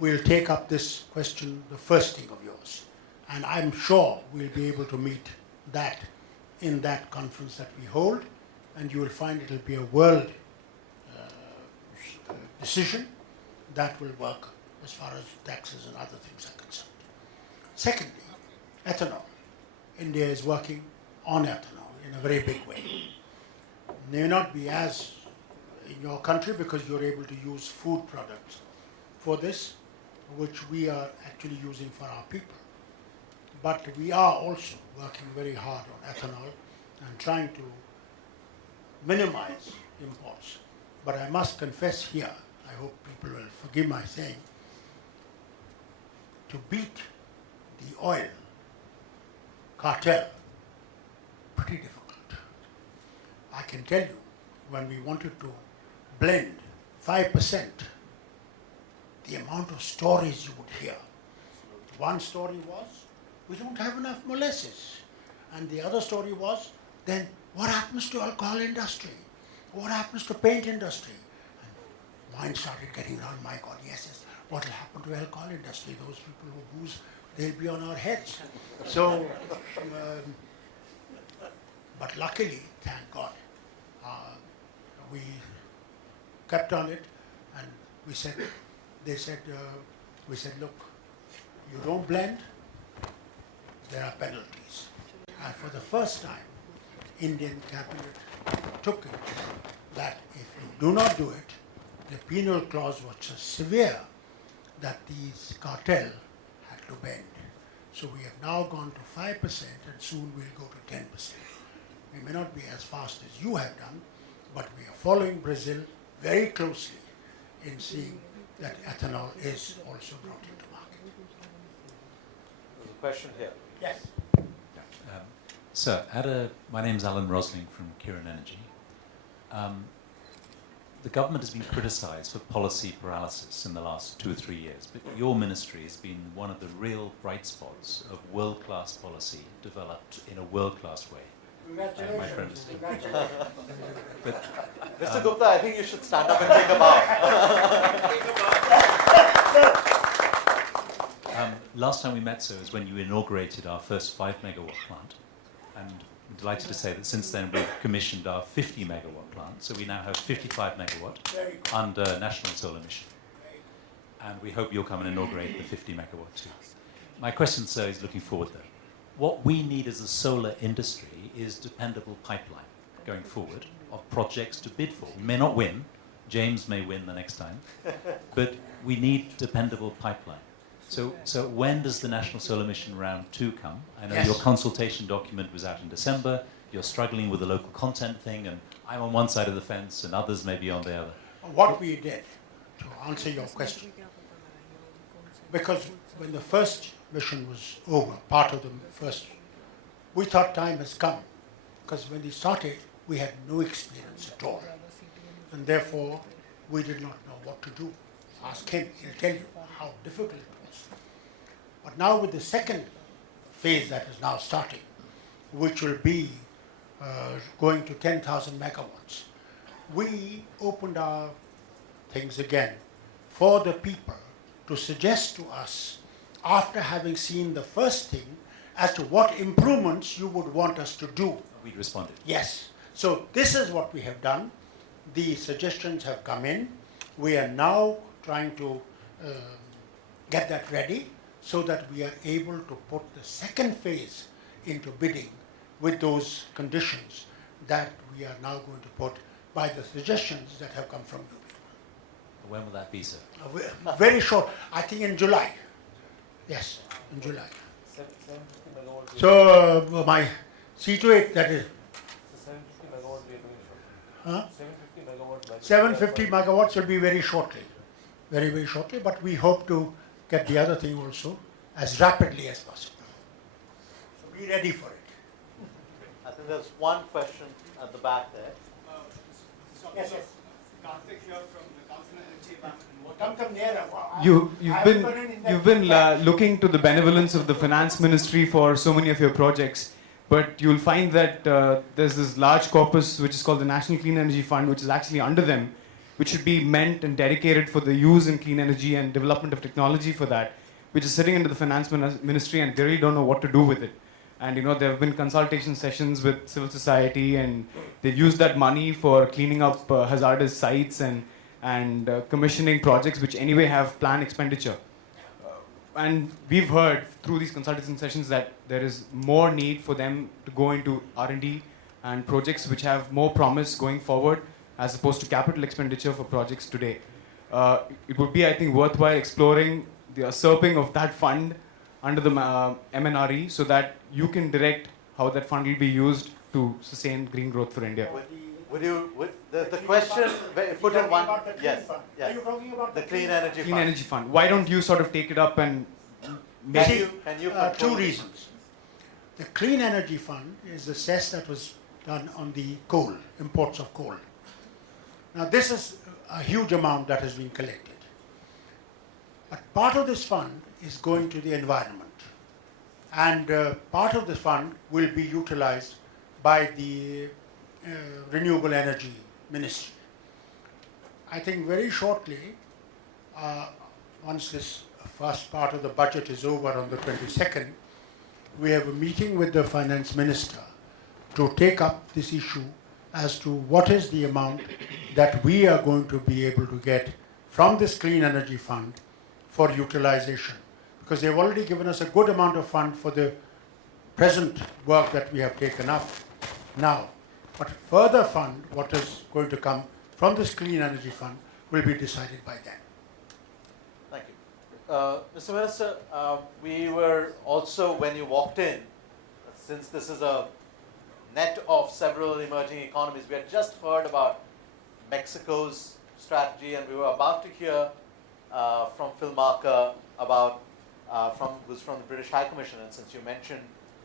we'll take up this question, the first thing of yours. And I'm sure we'll be able to meet that in that conference that we hold, and you will find it'll be a world decision that will work as far as taxes and other things are concerned. Secondly, ethanol. India is working on ethanol in a very big way. May not be as in your country because you're able to use food products for this, which we are actually using for our people. But we are also working very hard on ethanol and trying to minimize imports. But I must confess here, I hope people will forgive my saying, to beat the oil cartel, pretty difficult. I can tell you, when we wanted to blend 5%, the amount of stories you would hear. One story was, we don't have enough molasses. And the other story was, then what happens to alcohol industry? What happens to paint industry? And mine started getting around, my God, yes, what will happen to alcohol industry? Those people who booze, they'll be on our heads. So, but luckily, thank God, we kept on it, and we said, we said, look, you don't blend, there are penalties. And for the first time, Indian cabinet took it that if you do not do it, the penal clause was so severe that these cartel had to bend. So we have now gone to 5% and soon we'll go to 10%. We may not be as fast as you have done, but we are following Brazil very closely in seeing that ethanol is also brought into market. There's a question here. Yes. Sir, my name's Alan Rosling from Kiran Energy. The government has been criticised for policy paralysis in the last 2 or 3 years, but your ministry has been one of the real bright spots of world-class policy developed in a world-class way. Congratulations. My friend. Congratulations. But, Mr. Gupta, I think you should stand up and take a bow. last time we met, sir, was when you inaugurated our first 5 megawatt plant. And I'm delighted to say that since then we've commissioned our 50 megawatt plant. So we now have 55 megawatt under national solar mission. And we hope you'll come and inaugurate the 50 megawatt too. My question, sir, is looking forward though. What we need as a solar industry is dependable pipeline going forward of projects to bid for. We may not win. James may win the next time. But we need dependable pipeline. So when does the National Solar Mission Round 2 come? I know your consultation document was out in December. You're struggling with the local content thing, and I'm on one side of the fence, and others may be on the other. What we did, to answer your question, because when the first mission was over, part of the first, we thought time has come, because when we started, we had no experience at all, and therefore we did not know what to do. Ask him, he'll tell you how difficult it was. But now with the second phase that is now starting, which will be going to 10,000 megawatts, we opened our things again for the people to suggest to us, after having seen the first thing, as to what improvements you would want us to do. We responded. Yes. So this is what we have done. The suggestions have come in. We are now trying to get that ready so that we are able to put the second phase into bidding with those conditions that we are now going to put by the suggestions that have come from you. When will that be, sir? Very short. I think in July. Yes, in July. So my C28, that is. 750 megawatts will be very shortly. Very, very shortly. But we hope to get the other thing also as rapidly as possible. So be ready for it. I think there's one question at the back there. Yes, yes. Karthik here from the Council on Energy and Water. Come nearer. You've been looking to the benevolence of the finance ministry for so many of your projects, but you'll find that there's this large corpus which is called the National Clean Energy Fund, which is actually under them, which should be meant and dedicated for the use in clean energy and development of technology for that, which is sitting under the finance ministry, and they really don't know what to do with it. And there have been consultation sessions with civil society, and they've used that money for cleaning up hazardous sites and commissioning projects which anyway have planned expenditure. And we've heard through these consultation sessions that there is more need for them to go into R&D and projects which have more promise going forward, as opposed to capital expenditure for projects today. It would be, I think, worthwhile exploring the usurping of that fund under the MNRE, so that you can direct how that fund will be used to sustain green growth for India. The question, put in one, yes, Are yes, you talking about the Clean Energy Clean Fund. Energy Fund. Why don't you sort of take it up and make Can you Two control- reasons. The Clean Energy Fund is the cess that was done on the coal, imports of coal. Now this is a huge amount that has been collected. But part of this fund is going to the environment. And part of the fund will be utilized by the Renewable Energy Ministry. I think very shortly, once this first part of the budget is over on the 22nd, we have a meeting with the Finance Minister to take up this issue as to what is the amount that we are going to be able to get from this Clean Energy Fund for utilization. Because they've already given us a good amount of fund for the present work that we have taken up now. But further fund, what is going to come from this Clean Energy Fund, will be decided by then. Thank you. Mr. Minister, we were also, when you walked in, since this is a net of several emerging economies, we had just heard about Mexico's strategy, and we were about to hear from Phil Marker about, who's from the British High Commission, and since you mentioned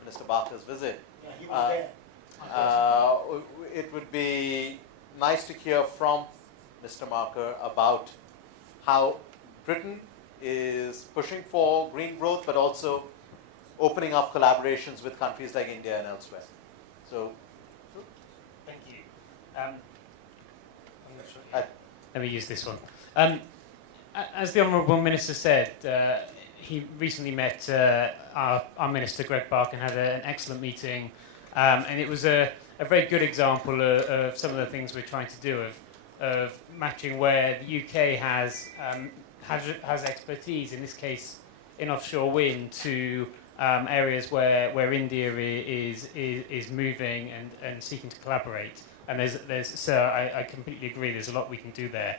Mr. Barker's visit, Yeah, he was there. it would be nice to hear from Mr. Marker about how Britain is pushing for green growth, but also opening up collaborations with countries like India and elsewhere. So, Thank you. I'm not sure. I- Let me use this one. As the Honourable Minister said, he recently met our Minister, Greg Bark, and had an excellent meeting. And it was a very good example of some of the things we're trying to do, of matching where the UK has expertise, in this case in offshore wind, to areas where India is moving and seeking to collaborate. And I completely agree, there's a lot we can do there.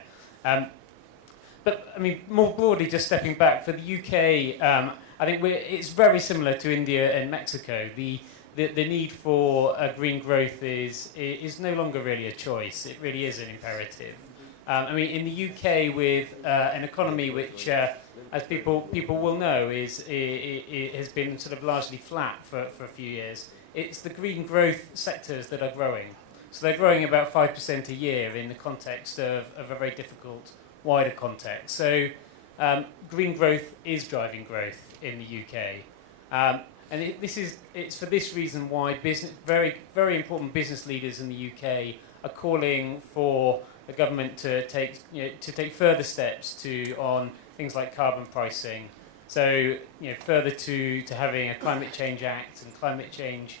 But I mean, more broadly, just stepping back, for the UK, I think it's very similar to India and Mexico. The need for green growth is no longer really a choice. It really is an imperative. I mean, in the UK, with an economy which, as people will know, it has been sort of largely flat for a few years. It's the green growth sectors that are growing. So they're growing about 5% a year in the context of a very difficult wider context. So green growth is driving growth in the UK. And it's for this reason why very, very important business leaders in the UK are calling for the government to take further steps on things like carbon pricing. So further to having a climate change act and climate change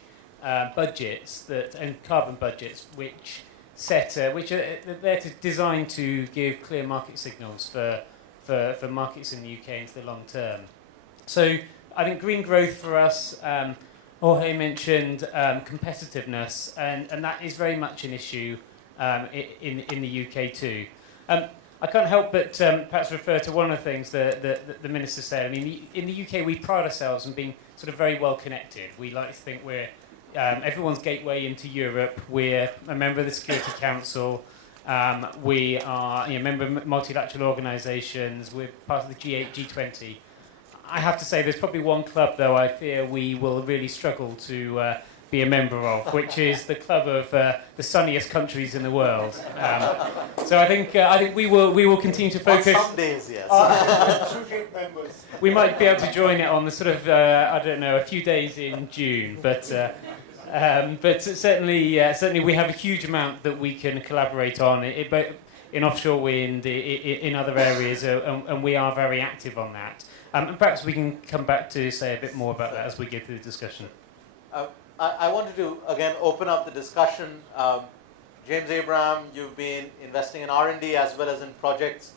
budgets and carbon budgets which are designed to give clear market signals for markets in the UK into the long term. So I think green growth for us, Jorge mentioned competitiveness, and that is very much an issue in the UK too. I can't help but perhaps refer to one of the things that the Minister said. I mean, in the UK we pride ourselves on being sort of very well connected. We like to think we're everyone's gateway into Europe. We're a member of the Security Council. We are a member of multilateral organisations. We're part of the G8, G20. I have to say, there's probably one club, though, I fear we will really struggle to be a member of, which is the club of the sunniest countries in the world. So I think we will continue to focus. On some days, yes. We might be able to join it on the sort of a few days in June, but But certainly we have a huge amount that we can collaborate on, but in offshore wind, in other areas, and we are very active on that. And perhaps we can come back to say a bit more about that as we go through the discussion. I wanted to, again, open up the discussion. James Abraham, you've been investing in R&D as well as in projects.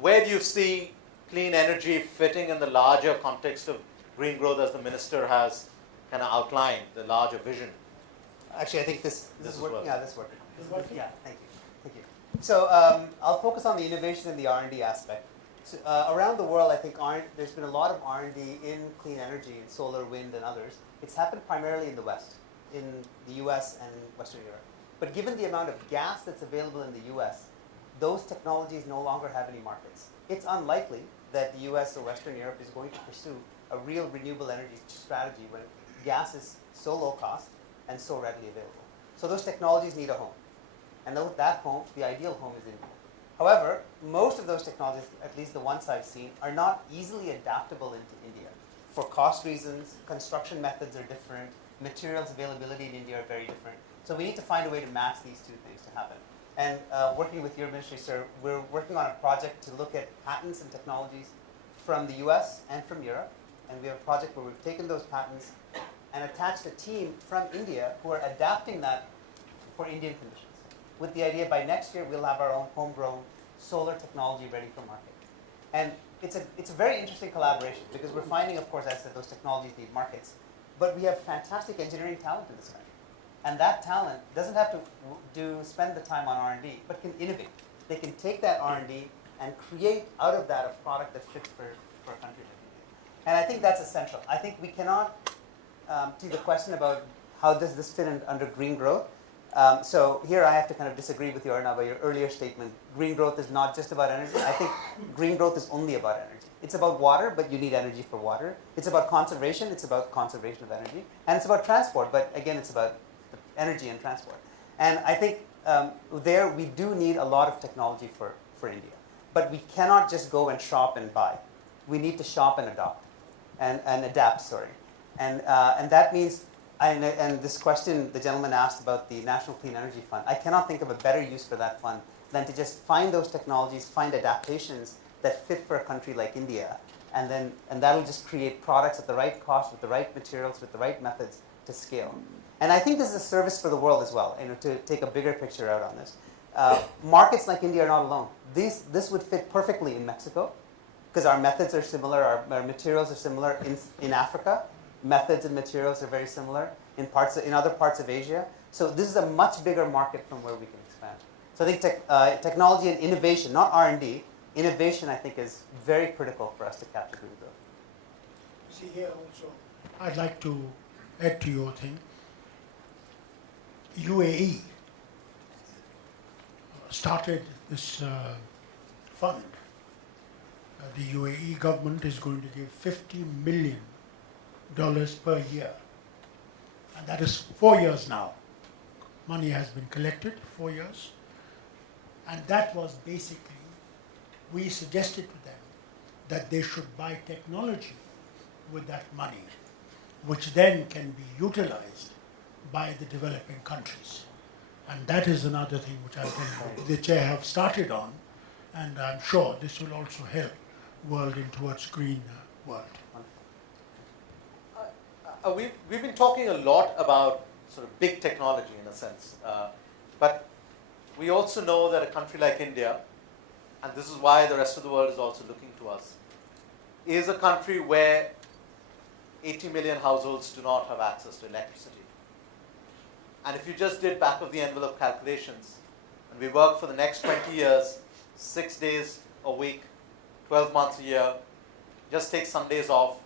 Where do you see clean energy fitting in the larger context of green growth as the minister has kind of outlined, the larger vision? Actually, I think this is working. working. Yeah, this is working. Yeah, thank you. So I'll focus on the innovation and the R&D aspect. So, around the world, I think there's been a lot of R&D in clean energy, in solar, wind, and others. It's happened primarily in the West, in the US and Western Europe. But given the amount of gas that's available in the US, those technologies no longer have any markets. It's unlikely that the US or Western Europe is going to pursue a real renewable energy strategy when gas is so low cost and so readily available. So those technologies need a home. And that home, the ideal home, is India. However, most of those technologies, at least the ones I've seen, are not easily adaptable into India. For cost reasons, construction methods are different, materials availability in India are very different. So we need to find a way to match these two things to happen. And working with your ministry, sir, we're working on a project to look at patents and technologies from the US and from Europe. And we have a project where we've taken those patents and attached a team from India who are adapting that for Indian conditions, with the idea by next year we'll have our own homegrown solar technology ready for market. And it's a very interesting collaboration because we're finding, of course, as I said, those technologies need markets, but we have fantastic engineering talent in this country. And that talent doesn't have to spend the time on R&D, but can innovate. They can take that R&D and create out of that a product that fits for a country like India. And I think that's essential. I think we cannot, to the question about how does this fit under green growth, so here I have to kind of disagree with you, Arnab, your earlier statement. Green growth is not just about energy. I think green growth is only about energy. It's about water, but you need energy for water. It's about conservation. It's about conservation of energy. And it's about transport, but again, it's about energy and transport. And I think there we do need a lot of technology for India. But we cannot just go and shop and buy. We need to shop and adapt, sorry. And that means, and this question the gentleman asked about the National Clean Energy Fund, I cannot think of a better use for that fund than to just find those technologies, find adaptations that fit for a country like India, and that'll just create products at the right cost, with the right materials, with the right methods to scale. And I think this is a service for the world as well, to take a bigger picture out on this. Markets like India are not alone. This would fit perfectly in Mexico, because our methods are similar, our materials are similar. In Africa, methods and materials are very similar. In other parts of Asia. So this is a much bigger market from where we can expand. So I think technology and innovation, not R&D, innovation I think is very critical for us to capture green growth. See here also, I'd like to add to your thing. UAE started this fund. The UAE government is going to give $50 million per year. And that is 4 years now. Money has been collected, 4 years. And that was basically, we suggested to them that they should buy technology with that money, which then can be utilized by the developing countries. And that is another thing which I think the chair have started on, and I'm sure this will also help world in towards green world. We've been talking a lot about sort of big technology in a sense, but we also know that a country like India, and this is why the rest of the world is also looking to us, is a country where 80 million households do not have access to electricity. And if you just did back of the envelope calculations, and we work for the next 20 years, 6 days a week, 12 months a year, just take some days off,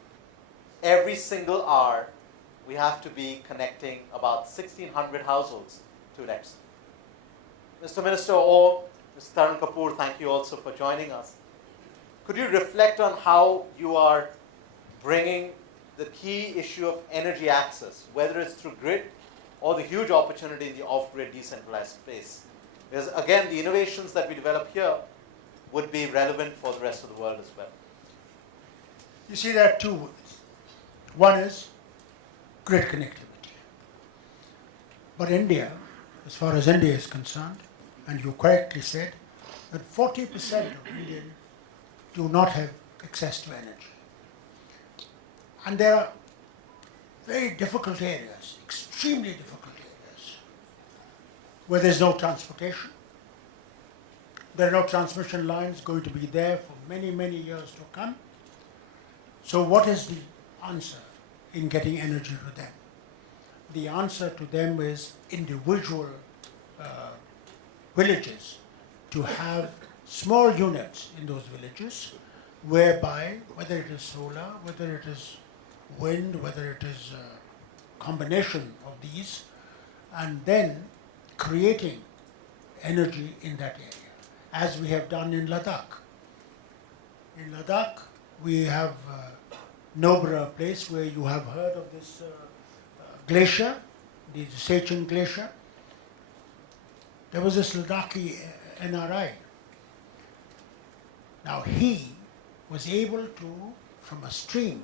every single hour we have to be connecting about 1,600 households to electricity. Mr. Minister or Mr. Tarun Kapoor, thank you also for joining us. Could you reflect on how you are bringing the key issue of energy access, whether it's through grid or the huge opportunity in the off-grid decentralized space? Because again, the innovations that we develop here would be relevant for the rest of the world as well. You see, there are two ways. One is grid connectivity. But India, as far as India is concerned, and you correctly said that 40% of Indians do not have access to energy. And there are very difficult areas, extremely difficult areas, where there's no transportation. There are no transmission lines going to be there for many, many years to come. So what is the answer in getting energy to them? The answer to them is individual villages to have small units in those villages, whereby, whether it is solar, whether it is wind, whether it is a combination of these, and then creating energy in that area, as we have done in Ladakh. In Ladakh, we have Nobra place where you have heard of this glacier, the Sechin Glacier. There was this Ladakhi NRI. Now he was able to, from a stream,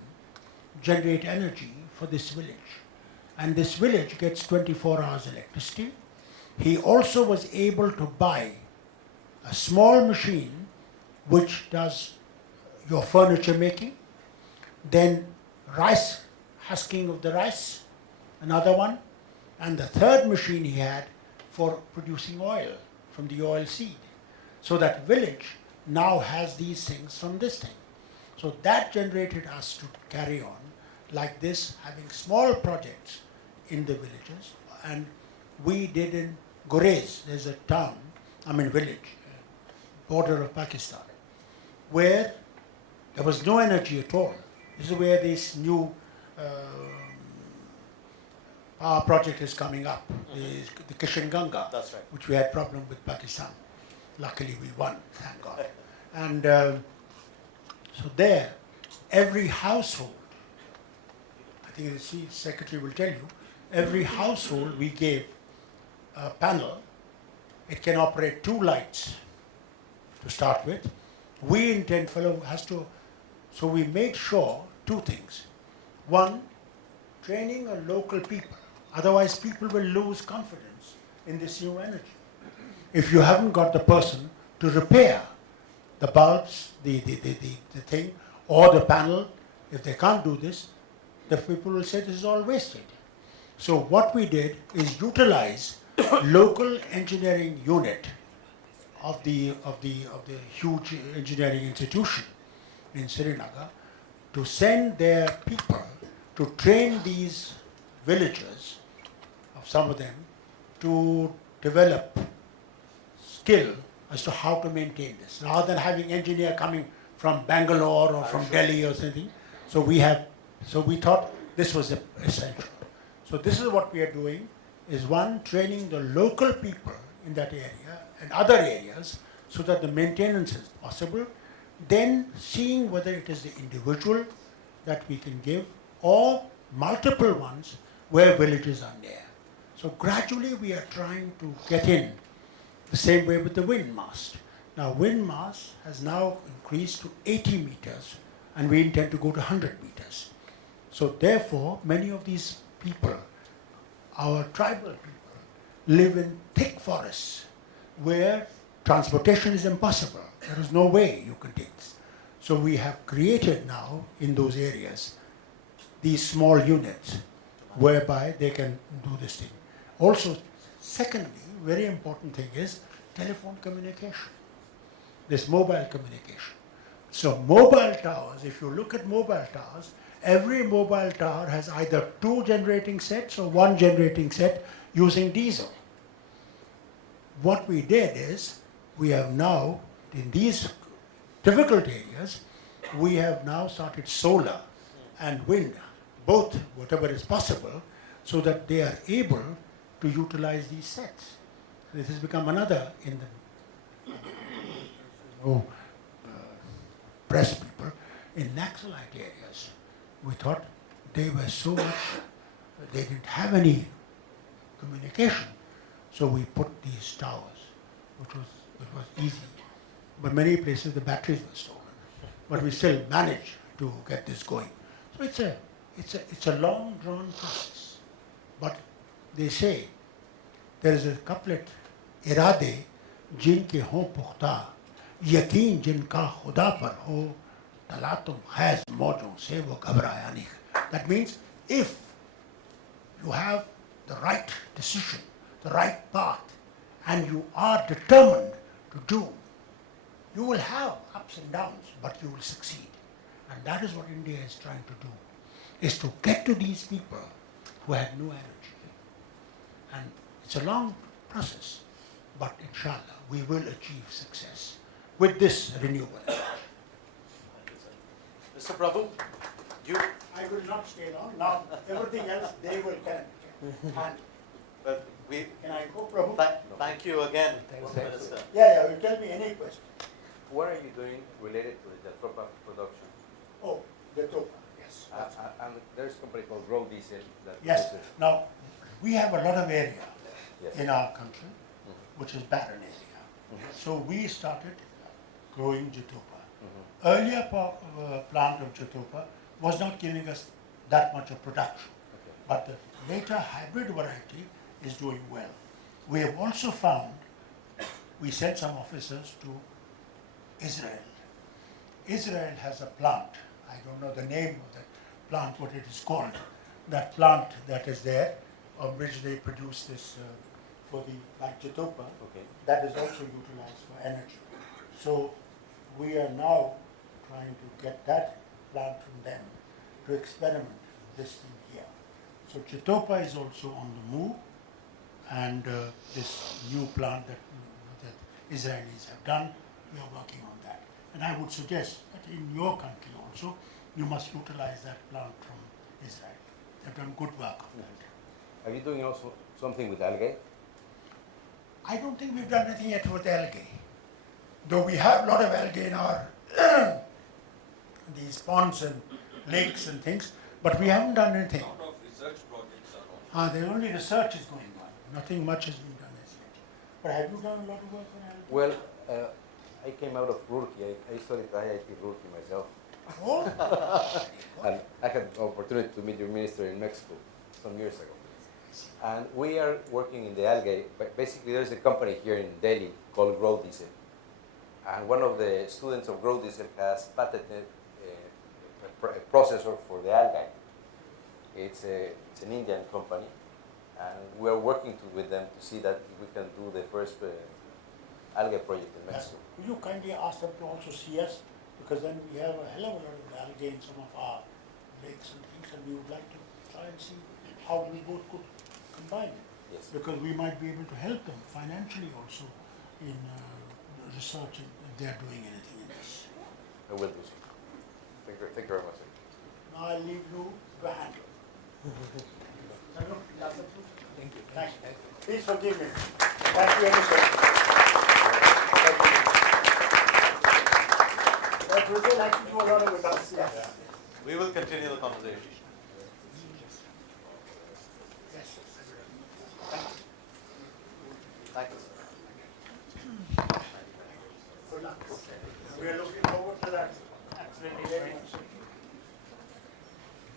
generate energy for this village. And this village gets 24 hours electricity. He also was able to buy a small machine which does your furniture making, then rice, husking of the rice, another one, and the third machine he had for producing oil from the oil seed. So that village now has these things from this thing. So that generated us to carry on like this, having small projects in the villages. And we did in Gurez, there's a town, village, border of Pakistan, where there was no energy at all. This is where this new power project is coming up, the Kishan Ganga, That's right. which we had problem with Pakistan. Luckily we won, thank God. And so there, every household, I think the Chief Secretary will tell you, every household we gave a panel. It can operate 2 lights to start with. We intend fellow has to, so we made sure 2 things. One, training a local people. Otherwise people will lose confidence in this new energy. If you haven't got the person to repair the bulbs, the thing, or the panel, if they can't do this, the people will say this is all wasted. So what we did is utilize local engineering unit of the huge engineering institution in Srinagar to send their people to train these villagers, of some of them, to develop skill as to how to maintain this, rather than having engineer coming from Bangalore or from Delhi or something. So we thought this was essential. So this is what we are doing, is one, training the local people in that area and other areas so that the maintenance is possible, then seeing whether it is the individual that we can give or multiple ones where villages are near. So gradually we are trying to get in the same way with the wind mast. Now wind mast has now increased to 80 meters and we intend to go to 100 meters. So therefore many of these people, our tribal people, live in thick forests where transportation is impossible. There is no way you can take this. So we have created now in those areas these small units whereby they can do this thing. Also, secondly, very important thing is telephone communication. This mobile communication. So mobile towers, if you look at mobile towers, every mobile tower has either 2 generating sets or 1 generating set using diesel. What we did is, we have now, in these difficult areas, we have now started solar and wind, both, whatever is possible, so that they are able to utilize these sets. This has become another in the press people, in Naxalite areas. We thought they were so much, they didn't have any communication. So we put these towers, which was easy. But many places the batteries were stolen. But we still managed to get this going. So it's a long drawn process. But they say there is a couplet, इरादे जिनके हों पुख्ता, यकीन जिनका खुदा पर हो, तला तुम खैज मौजों से वो घबराया नहीं. That means if you have the right decision, the right path, and you are determined to do, you will have ups and downs, but you will succeed. And that is what India is trying to do, is to get to these people who have no energy. And it's a long process, but inshallah, we will achieve success with this renewable energy. Mr. Prabhu, you. I will not stay long. Now, everything else they will tell me. And But we. can I go, Prabhu? Thank you again, Thanks. Minister. Yeah, you tell me any question. What are you doing related to the Jatopa production? Oh, the Topa, yes. And there's a company called Grow Diesel that Yes. produces- Now, we have a lot of area Yes. in our country, which is barren area. So we started growing Jatopa. Earlier plant of Jatopa was not giving us that much of production, but the later hybrid variety is doing well. We have also found, we sent some officers to Israel. Israel has a plant, I don't know the name of that plant, what it is called, that plant that is there, on which they produce this for the, like Jatopa, Okay. that is also utilized for energy. So we are now trying to get that plant from them to experiment this thing here. So Jatopa is also on the move, and this new plant that Israelis have done, we are working on that. And I would suggest that in your country also, you must utilize that plant from Israel. They've done good work on that. Are you doing also something with algae? I don't think we've done anything yet with algae. Though we have a lot of algae in our these ponds and lakes and things, but we haven't done anything. The only research is going on. Nothing much has been done as yet. But have you done a lot of work on algae? Well, I came out of Roorkee. I studied IIT Roorkee myself. Oh, And I had the opportunity to meet your minister in Mexico some years ago. And we are working in the algae. But basically, there's a company here in Delhi called Grow Diesel. And one of the students of Grow Diesel has patented a processor for the algae. It's an Indian company. And we are working with them to see that we can do the first algae project in Mexico. will you kindly ask them to also see us? Because then we have a hell of a lot of algae in some of our lakes and things, and we would like to try and see how we both could combine. Yes. Because we might be able to help them financially also in research if they are doing anything in this. I will do so. Thank you very much. Sir. Now I leave you to handle. Thank you. Thank you. Please forgive me. Thank you ever so much. Thank you. But would you like to do a lot with us? Yes. We will continue the conversation. Yes. Thank you, sir. Good luck. We are looking forward to that. Absolutely.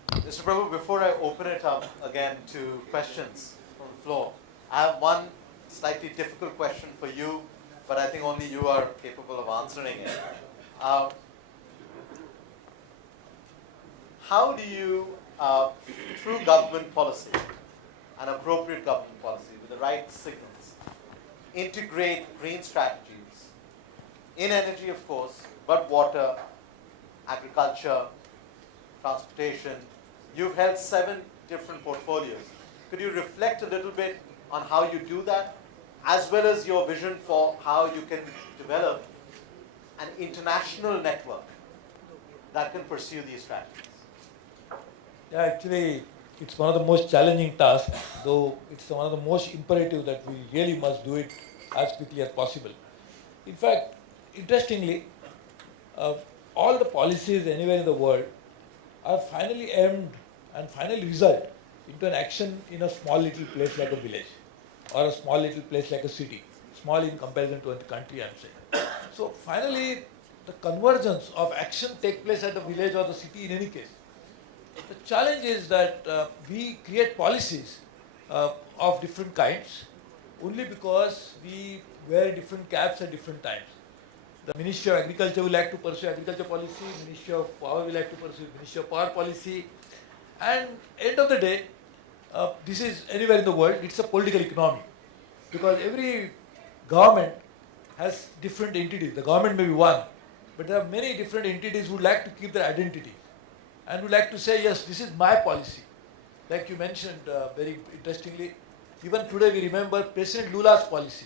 Mr. Prabhu, before I open it up again to questions from the floor, I have one slightly difficult question for you, but I think only you are capable of answering it. How do you, through government policy, and appropriate government policy with the right signals, integrate green strategies in energy, of course, but water, agriculture, transportation? You've held 7 different portfolios. Could you reflect a little bit on how you do that, as well as your vision for how you can develop an international network that can pursue these strategies? Yeah, actually, it's one of the most challenging tasks, though it's one of the most imperative that we really must do it as quickly as possible. In fact, interestingly, all the policies anywhere in the world are finally aimed and finally result into an action in a small little place like a village or a small little place like a city, small in comparison to a country, I'm saying. So finally, the convergence of action take place at the village or the city in any case. The challenge is that we create policies of different kinds, only because we wear different caps at different times. The Ministry of Agriculture will like to pursue agriculture policy, Ministry of Power will like to pursue Ministry of Power policy, and end of the day, this is anywhere in the world, it's a political economy. Because every government has different entities. The government may be one, but there are many different entities who would like to keep their identity and would like to say, yes, this is my policy. Like you mentioned very interestingly, even today we remember President Lula's policy.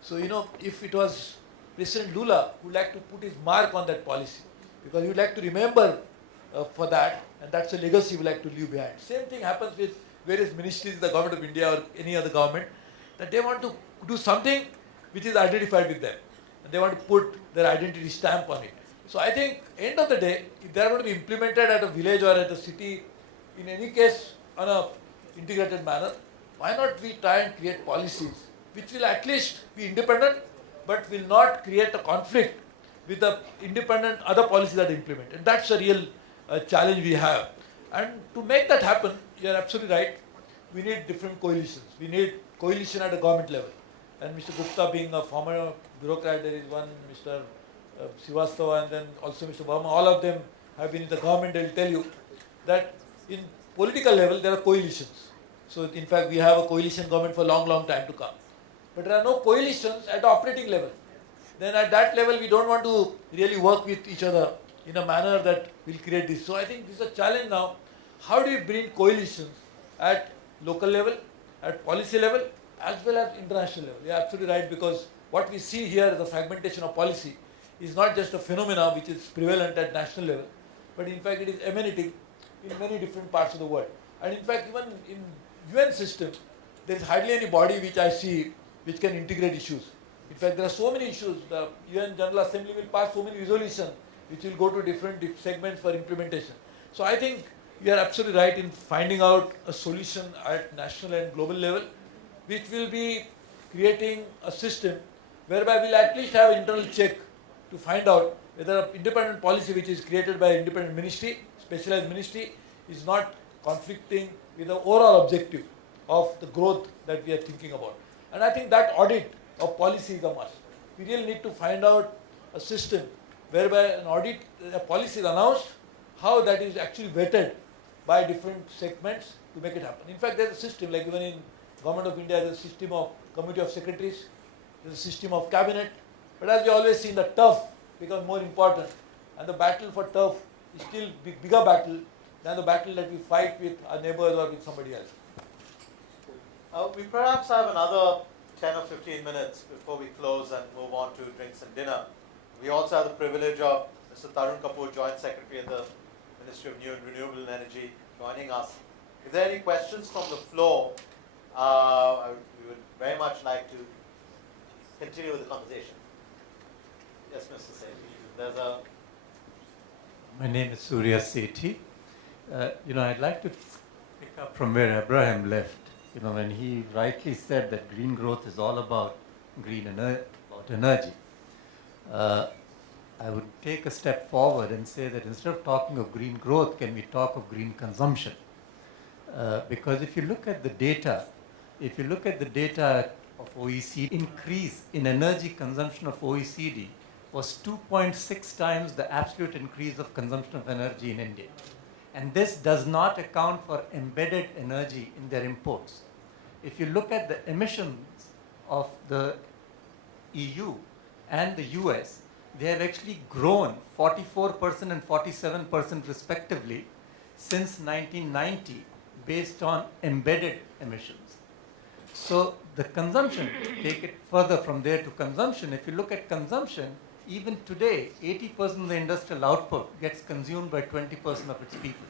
So, you know, if it was President Lula who would like to put his mark on that policy, because he would like to remember for that, and that's a legacy he would like to leave behind. Same thing happens with various ministries in the government of India or any other government, that they want to do something which is identified with them. And they want to put their identity stamp on it. So I think, end of the day, if they are going to be implemented at a village or at a city, in any case, on a integrated manner, why not we try and create policies which will at least be independent, but will not create a conflict with the independent other policies that are implemented. And that's a real challenge we have. And to make that happen, you are absolutely right, we need different coalitions. We need coalition at a government level. And Mr. Gupta being a former bureaucrat, there is one Mr. Srivastava and then also Mr. Burma, all of them have been in the government. They will tell you that in political level there are coalitions. So in fact we have a coalition government for a long, long time to come. But there are no coalitions at the operating level. Then at that level we don't want to really work with each other in a manner that will create this. So I think this is a challenge now. How do you bring coalitions at local level, at policy level, as well as international level? You are absolutely right, because what we see here, the fragmentation of policy, is not just a phenomenon which is prevalent at national level, but in fact it is emanating in many different parts of the world. And in fact even in UN system, there is hardly any body which I see which can integrate issues. In fact there are so many issues. The UN General Assembly will pass so many resolutions which will go to different segments for implementation. So I think you are absolutely right in finding out a solution at national and global level, which will be creating a system whereby we'll at least have internal check to find out whether an independent policy which is created by an independent ministry, specialized ministry, is not conflicting with the overall objective of the growth that we are thinking about. And I think that audit of policy is a must. We really need to find out a system whereby an audit, a policy is announced, how that is actually vetted by different segments to make it happen. In fact, there is a system, like even in Government of India, there is a system of Committee of Secretaries, there is a system of Cabinet. But as we always see, the turf becomes more important. And the battle for turf is still bigger battle than the battle that we fight with our neighbors or with somebody else. We perhaps have another 10 or 15 minutes before we close and move on to drinks and dinner. We also have the privilege of Mr. Tarun Kapoor, Joint Secretary at the Ministry of New and Renewable Energy, joining us. If there are any questions from the floor, we would very much like to continue with the conversation. Yes, Mr. Sethi. My name is Surya Sethi. I'd like to pick up from where Abraham left. When he rightly said that green growth is all about energy. I would take a step forward and say that instead of talking of green growth, can we talk of green consumption? Because if you look at the data, of OECD, increase in energy consumption of OECD was 2.6 times the absolute increase of consumption of energy in India. And this does not account for embedded energy in their imports. If you look at the emissions of the EU and the US, they have actually grown 44% and 47% respectively since 1990 based on embedded emissions. So the consumption, take it further from there to consumption. If you look at consumption, even today, 80% of the industrial output gets consumed by 20% of its people.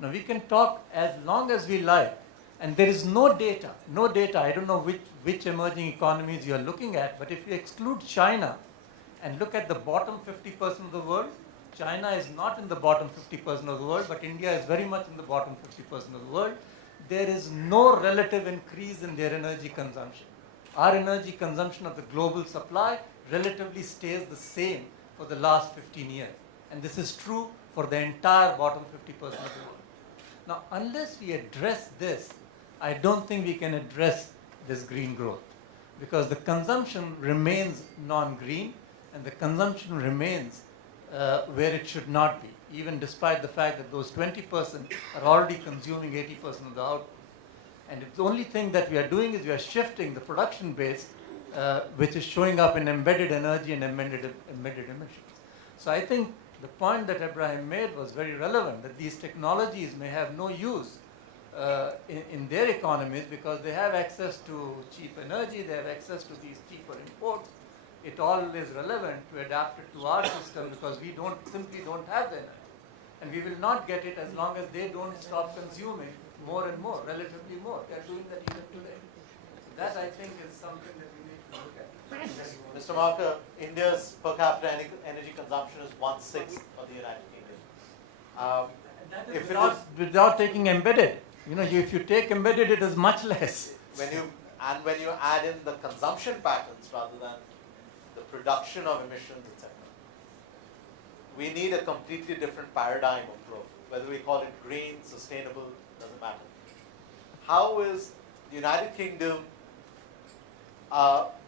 Now we can talk as long as we like, and there is no data, I don't know which emerging economies you are looking at, but if you exclude China and look at the bottom 50% of the world, China is not in the bottom 50% of the world, but India is very much in the bottom 50% of the world. There is no relative increase in their energy consumption. Our energy consumption of the global supply relatively stays the same for the last 15 years. And this is true for the entire bottom 50% of the world. Now, unless we address this, I don't think we can address this green growth, because the consumption remains non-green and the consumption remains where it should not be, even despite the fact that those 20% are already consuming 80% of the output. And the only thing that we are doing is we are shifting the production base, which is showing up in embedded energy and embedded emissions. So I think the point that Ibrahim made was very relevant, that these technologies may have no use in their economies because they have access to cheap energy, they have access to these cheaper imports. It all is relevant to adapt it to our system because we simply don't have the energy. And we will not get it as long as they don't stop consuming more and more, relatively more. They are doing that even today. So that, I think, is something that we need to look at. Mr. Marker, India's per capita energy consumption is 1/6 of the United Kingdom. That is without taking embedded. You know, if you take embedded, it is much less. When you add in the consumption patterns rather than the production of emissions, etc., we need a completely different paradigm of growth. Whether we call it green, sustainable, doesn't matter. How is the United Kingdom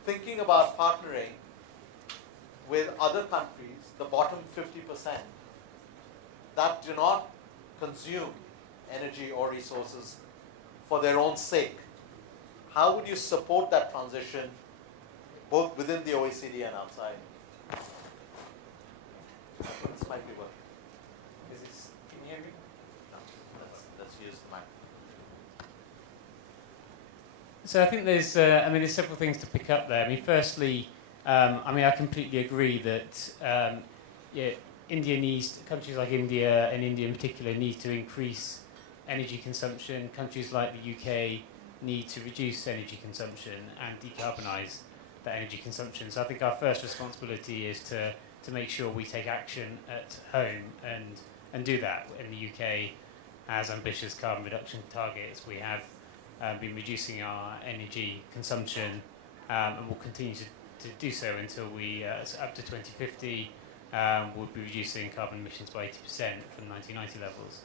thinking about partnering with other countries, the bottom 50%, that do not consume energy or resources for their own sake? How would you support that transition both within the OECD and outside? This might be working. Can you hear me? No, let's use the mic. So I think there's several things to pick up there. I mean, firstly, I completely agree that countries like India and India in particular need to increase energy consumption. Countries like the UK need to reduce energy consumption and decarbonise that energy consumption. So I think our first responsibility is to make sure we take action at home and do that. In the UK, has ambitious carbon reduction targets. We have been reducing our energy consumption and will continue to do so until we, up to 2050, we'll be reducing carbon emissions by 80% from 1990 levels.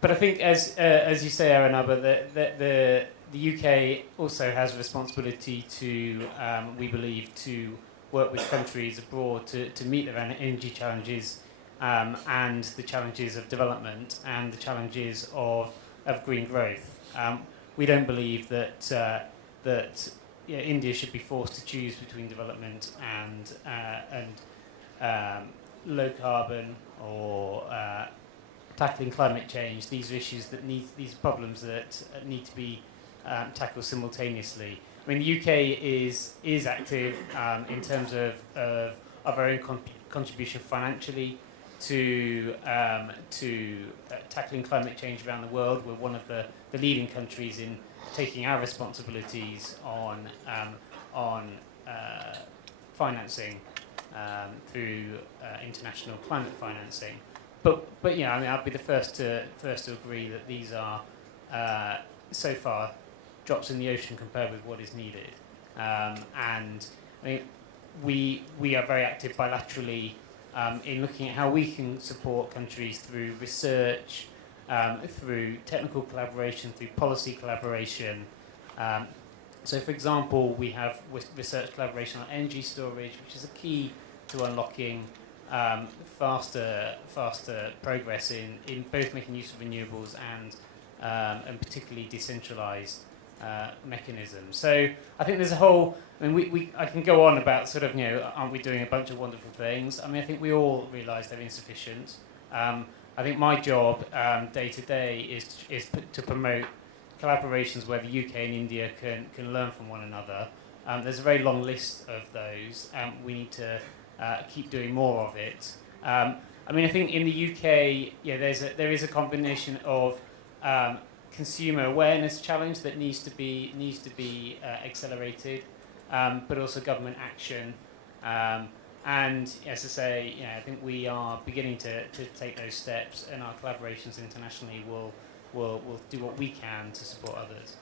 But I think, as you say, Arunabha, the UK also has a responsibility to, we believe, to work with countries abroad to meet their energy challenges and the challenges of development and the challenges of green growth. We don't believe that India should be forced to choose between development and low carbon or tackling climate change. These are issues that these problems that need to be tackled simultaneously. I mean, the UK is active in terms of our own contribution financially to tackling climate change around the world. We're one of the leading countries in taking our responsibilities on financing through international climate financing. But I'll be the first to agree that these are so far drops in the ocean compared with what is needed. And I mean, we are very active bilaterally in looking at how we can support countries through research, through technical collaboration, through policy collaboration. So, for example, we have research collaboration on energy storage, which is a key to unlocking faster progress in both making use of renewables and particularly decentralized mechanisms. So I think there's a whole. I mean, I can go on about sort of aren't we doing a bunch of wonderful things? I mean, I think we all realise they're insufficient. I think my job day to day is to promote collaborations where the UK and India can learn from one another. There's a very long list of those. We need to keep doing more of it. I mean, I think in the UK, there is a combination of consumer awareness challenge that needs to be accelerated, but also government action. And as I say, I think we are beginning to take those steps, and our collaborations internationally will do what we can to support others.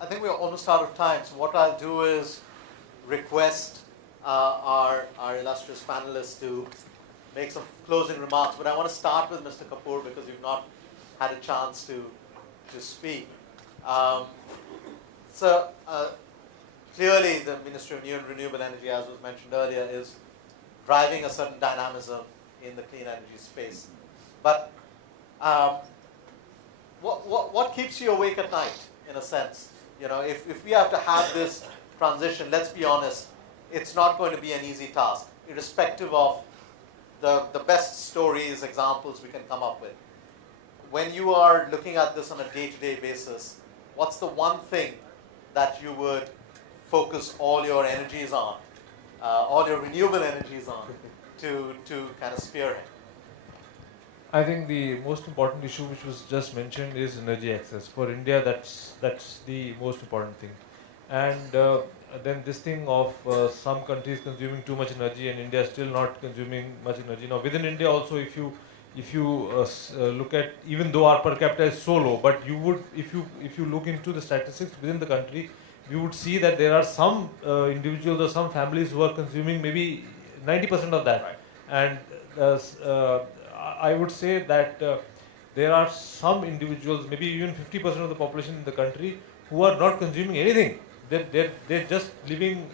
I think we're almost out of time, so what I'll do is request our illustrious panelists to make some closing remarks. But I want to start with Mr. Kapoor because you've not had a chance to speak. So clearly the Ministry of New and Renewable Energy, as was mentioned earlier, is driving a certain dynamism in the clean energy space. But what keeps you awake at night, in a sense? You know, if we have to have this transition, let's be honest, it's not going to be an easy task, irrespective of the best stories, examples we can come up with. When you are looking at this on a day-to-day basis, what's the one thing that you would focus all your energies on, all your renewable energies on, to kind of spearhead? I think the most important issue which was just mentioned is energy access. For India, that's the most important thing. And then this thing of some countries consuming too much energy and India still not consuming much energy. Now within India also, if you look at, even though our per capita is so low, but you would, if you look into the statistics within the country, you would see that there are some individuals or some families who are consuming maybe 90% of that. Right. And I would say that there are some individuals, maybe even 50% of the population in the country, who are not consuming anything. They're just living.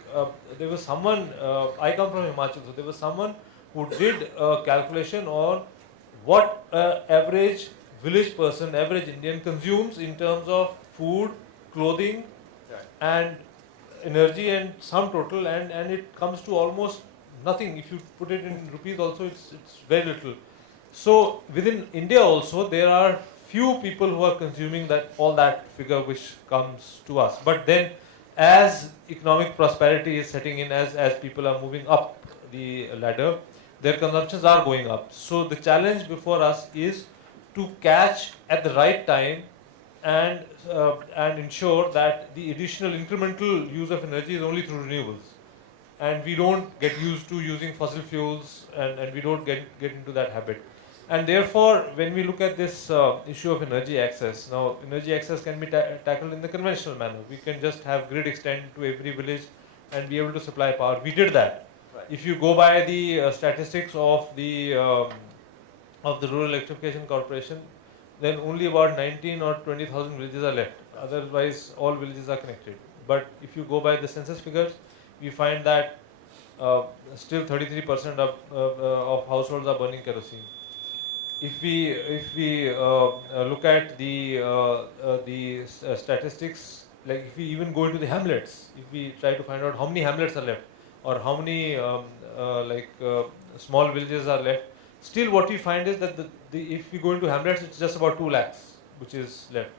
There was someone, I come from Himachal, so there was someone who did a calculation on what average village person, average Indian consumes in terms of food, clothing, and energy and sum total, and it comes to almost nothing. If you put it in rupees also, it's very little. So within India also, there are few people who are consuming all that figure which comes to us. But then as economic prosperity is setting in, as people are moving up the ladder, their consumptions are going up. So the challenge before us is to catch at the right time and ensure that the additional incremental use of energy is only through renewables. And we don't get used to using fossil fuels, and we don't get into that habit. And therefore, when we look at this issue of energy access, now energy access can be tackled in the conventional manner. We can just have grid extend to every village and be able to supply power. We did that. Right. If you go by the statistics of the Rural Electrification Corporation, then only about 19 or 20,000 villages are left. Otherwise, all villages are connected. But if you go by the census figures, we find that still 33% of households are burning kerosene. If we look at the statistics, like if we even go into the hamlets, if we try to find out how many hamlets are left, or how many small villages are left, still what we find is that if we go into hamlets, it's just about 2 lakhs which is left.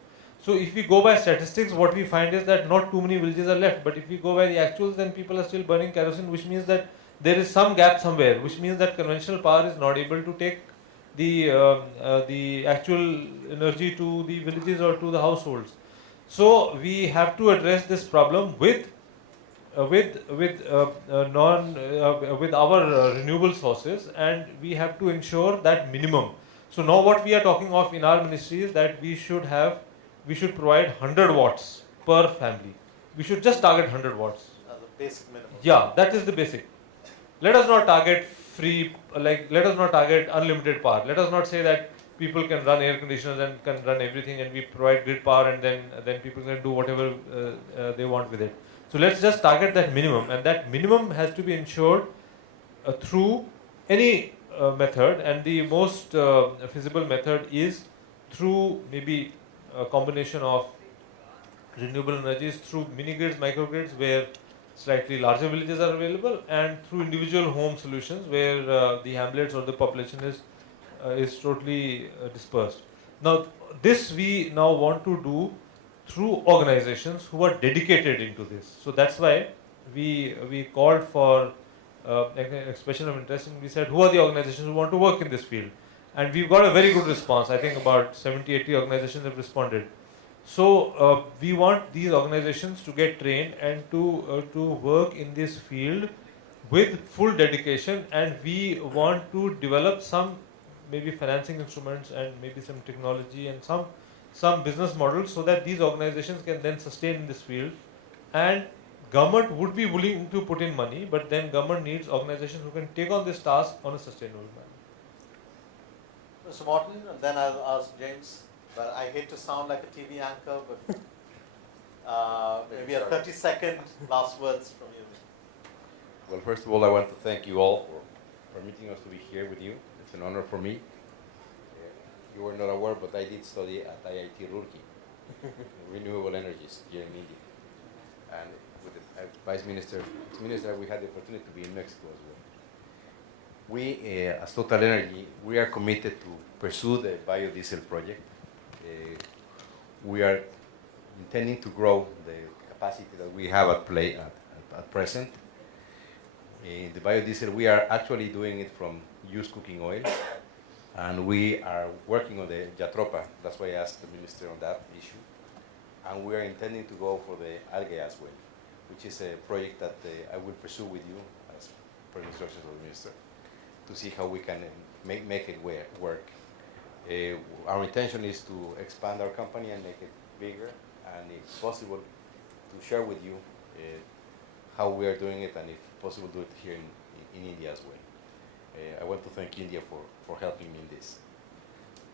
So if we go by statistics, what we find is that not too many villages are left. But if we go by the actuals, then people are still burning kerosene, which means that there is some gap somewhere, which means that conventional power is not able to take the actual energy to the villages or to the households. So we have to address this problem with our renewable sources, and we have to ensure that minimum. So now what we are talking of in our ministry is that we should provide 100 watts per family. We should just target 100 watts. As a basic minimum. Yeah, that is the basic. Let us not target let us not target unlimited power. Let us not say that people can run air conditioners and can run everything, and we provide grid power, and then people can do whatever they want with it. So let's just target that minimum, and that minimum has to be ensured through any method, and the most feasible method is through maybe a combination of renewable energies through mini grids, microgrids, where slightly larger villages are available, and through individual home solutions where the hamlets or the population is totally dispersed. Now this we now want to do through organizations who are dedicated into this. So that's why we called for an expression of interest, and we said, who are the organizations who want to work in this field? And we've got a very good response. I think about 70-80 organizations have responded. So we want these organizations to get trained and to work in this field with full dedication, and we want to develop some maybe financing instruments and maybe some technology and some business models, so that these organizations can then sustain in this field, and government would be willing to put in money, but then government needs organizations who can take on this task on a sustainable manner. Mr. Morton, and then I'll ask James. But I hate to sound like a TV anchor, but Maybe a 30-second last words from you. Well, first of all, I want to thank you all for permitting us to be here with you. It's an honor for me. You were not aware, but I did study at IIT Roorkee, renewable energies here in India. And with the Vice Minister, we had the opportunity to be in Mexico as well. We, as Total Energy, we are committed to pursue the biodiesel project. We are intending to grow the capacity that we have at play at present. In the biodiesel, we are actually doing it from used cooking oil, and we are working on the Jatropa. That's why I asked the minister on that issue. And we are intending to go for the algae as well, which is a project that I will pursue with you as per instructions of the minister, to see how we can make it work. Our intention is to expand our company and make it bigger, and if possible, to share with you how we are doing it, and if possible, do it here in India as well. I want to thank India for helping me in this.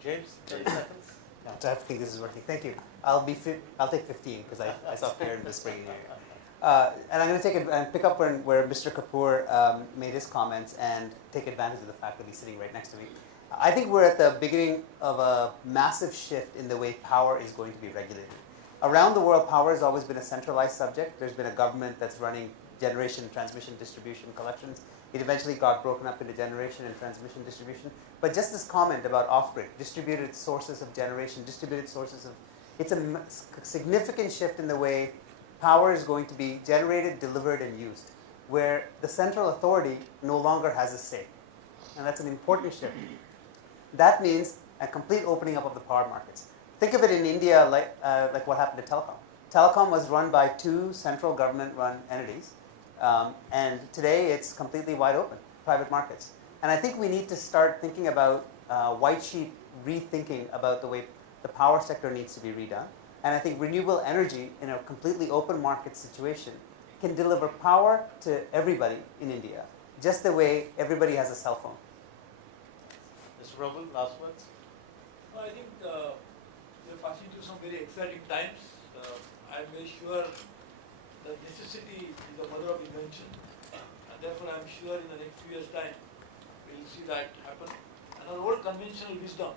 James, 30 seconds. No, I think this is working. Thank you. I'll take 15 because I stopped here in the spring. And I'm going to take and pick up where Mr. Kapoor made his comments and take advantage of the fact that he's sitting right next to me. I think we're at the beginning of a massive shift in the way power is going to be regulated. Around the world, power has always been a centralized subject. There's been a government that's running generation, transmission, distribution, collections. It eventually got broken up into generation and transmission, distribution. But just this comment about off-grid, distributed sources of generation, distributed sources of, it's a significant shift in the way power is going to be generated, delivered, and used, where the central authority no longer has a say. And that's an important shift. That means a complete opening up of the power markets. Think of it in India like what happened to telecom. Telecom was run by two central government-run entities, and today it's completely wide open, private markets. And I think we need to start thinking about white sheet rethinking about the way the power sector needs to be redone. And I think renewable energy in a completely open market situation can deliver power to everybody in India, just the way everybody has a cell phone. Mr. Prabhu, last words? I think we're passing through some very exciting times. I'm very sure that necessity is the mother of invention, and therefore I'm sure in the next few years' time we'll see that happen. And our old conventional wisdom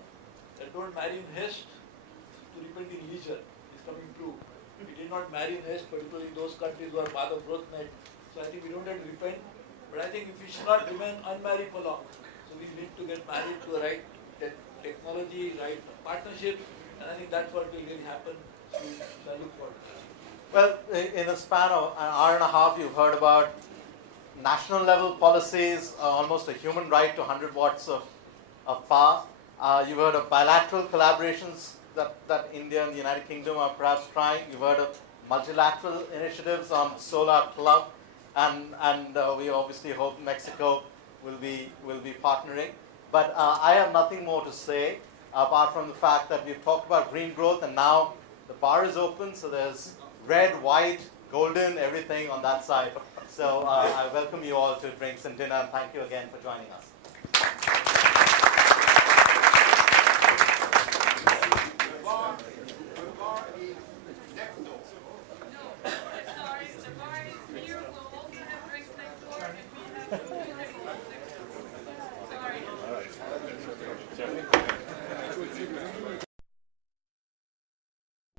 that don't marry in haste to repent in leisure is coming true. We did not marry in haste, particularly those countries who are path of growth met. So I think we don't have to repent, but I think we should not remain unmarried for long. So we need to get married to the right technology, right partnership, and I think that's what will really happen. So I look forward to that. Well, in a span of an hour and a half, you've heard about national level policies, almost a human right to 100 watts of power. You've heard of bilateral collaborations that India and the United Kingdom are perhaps trying. You've heard of multilateral initiatives on Solar Club, and we obviously hope Mexico will be partnering. But I have nothing more to say apart from the fact that we've talked about green growth, and now the bar is open, so there's red, white, golden, everything on that side. So I welcome you all to drinks and dinner, and thank you again for joining us.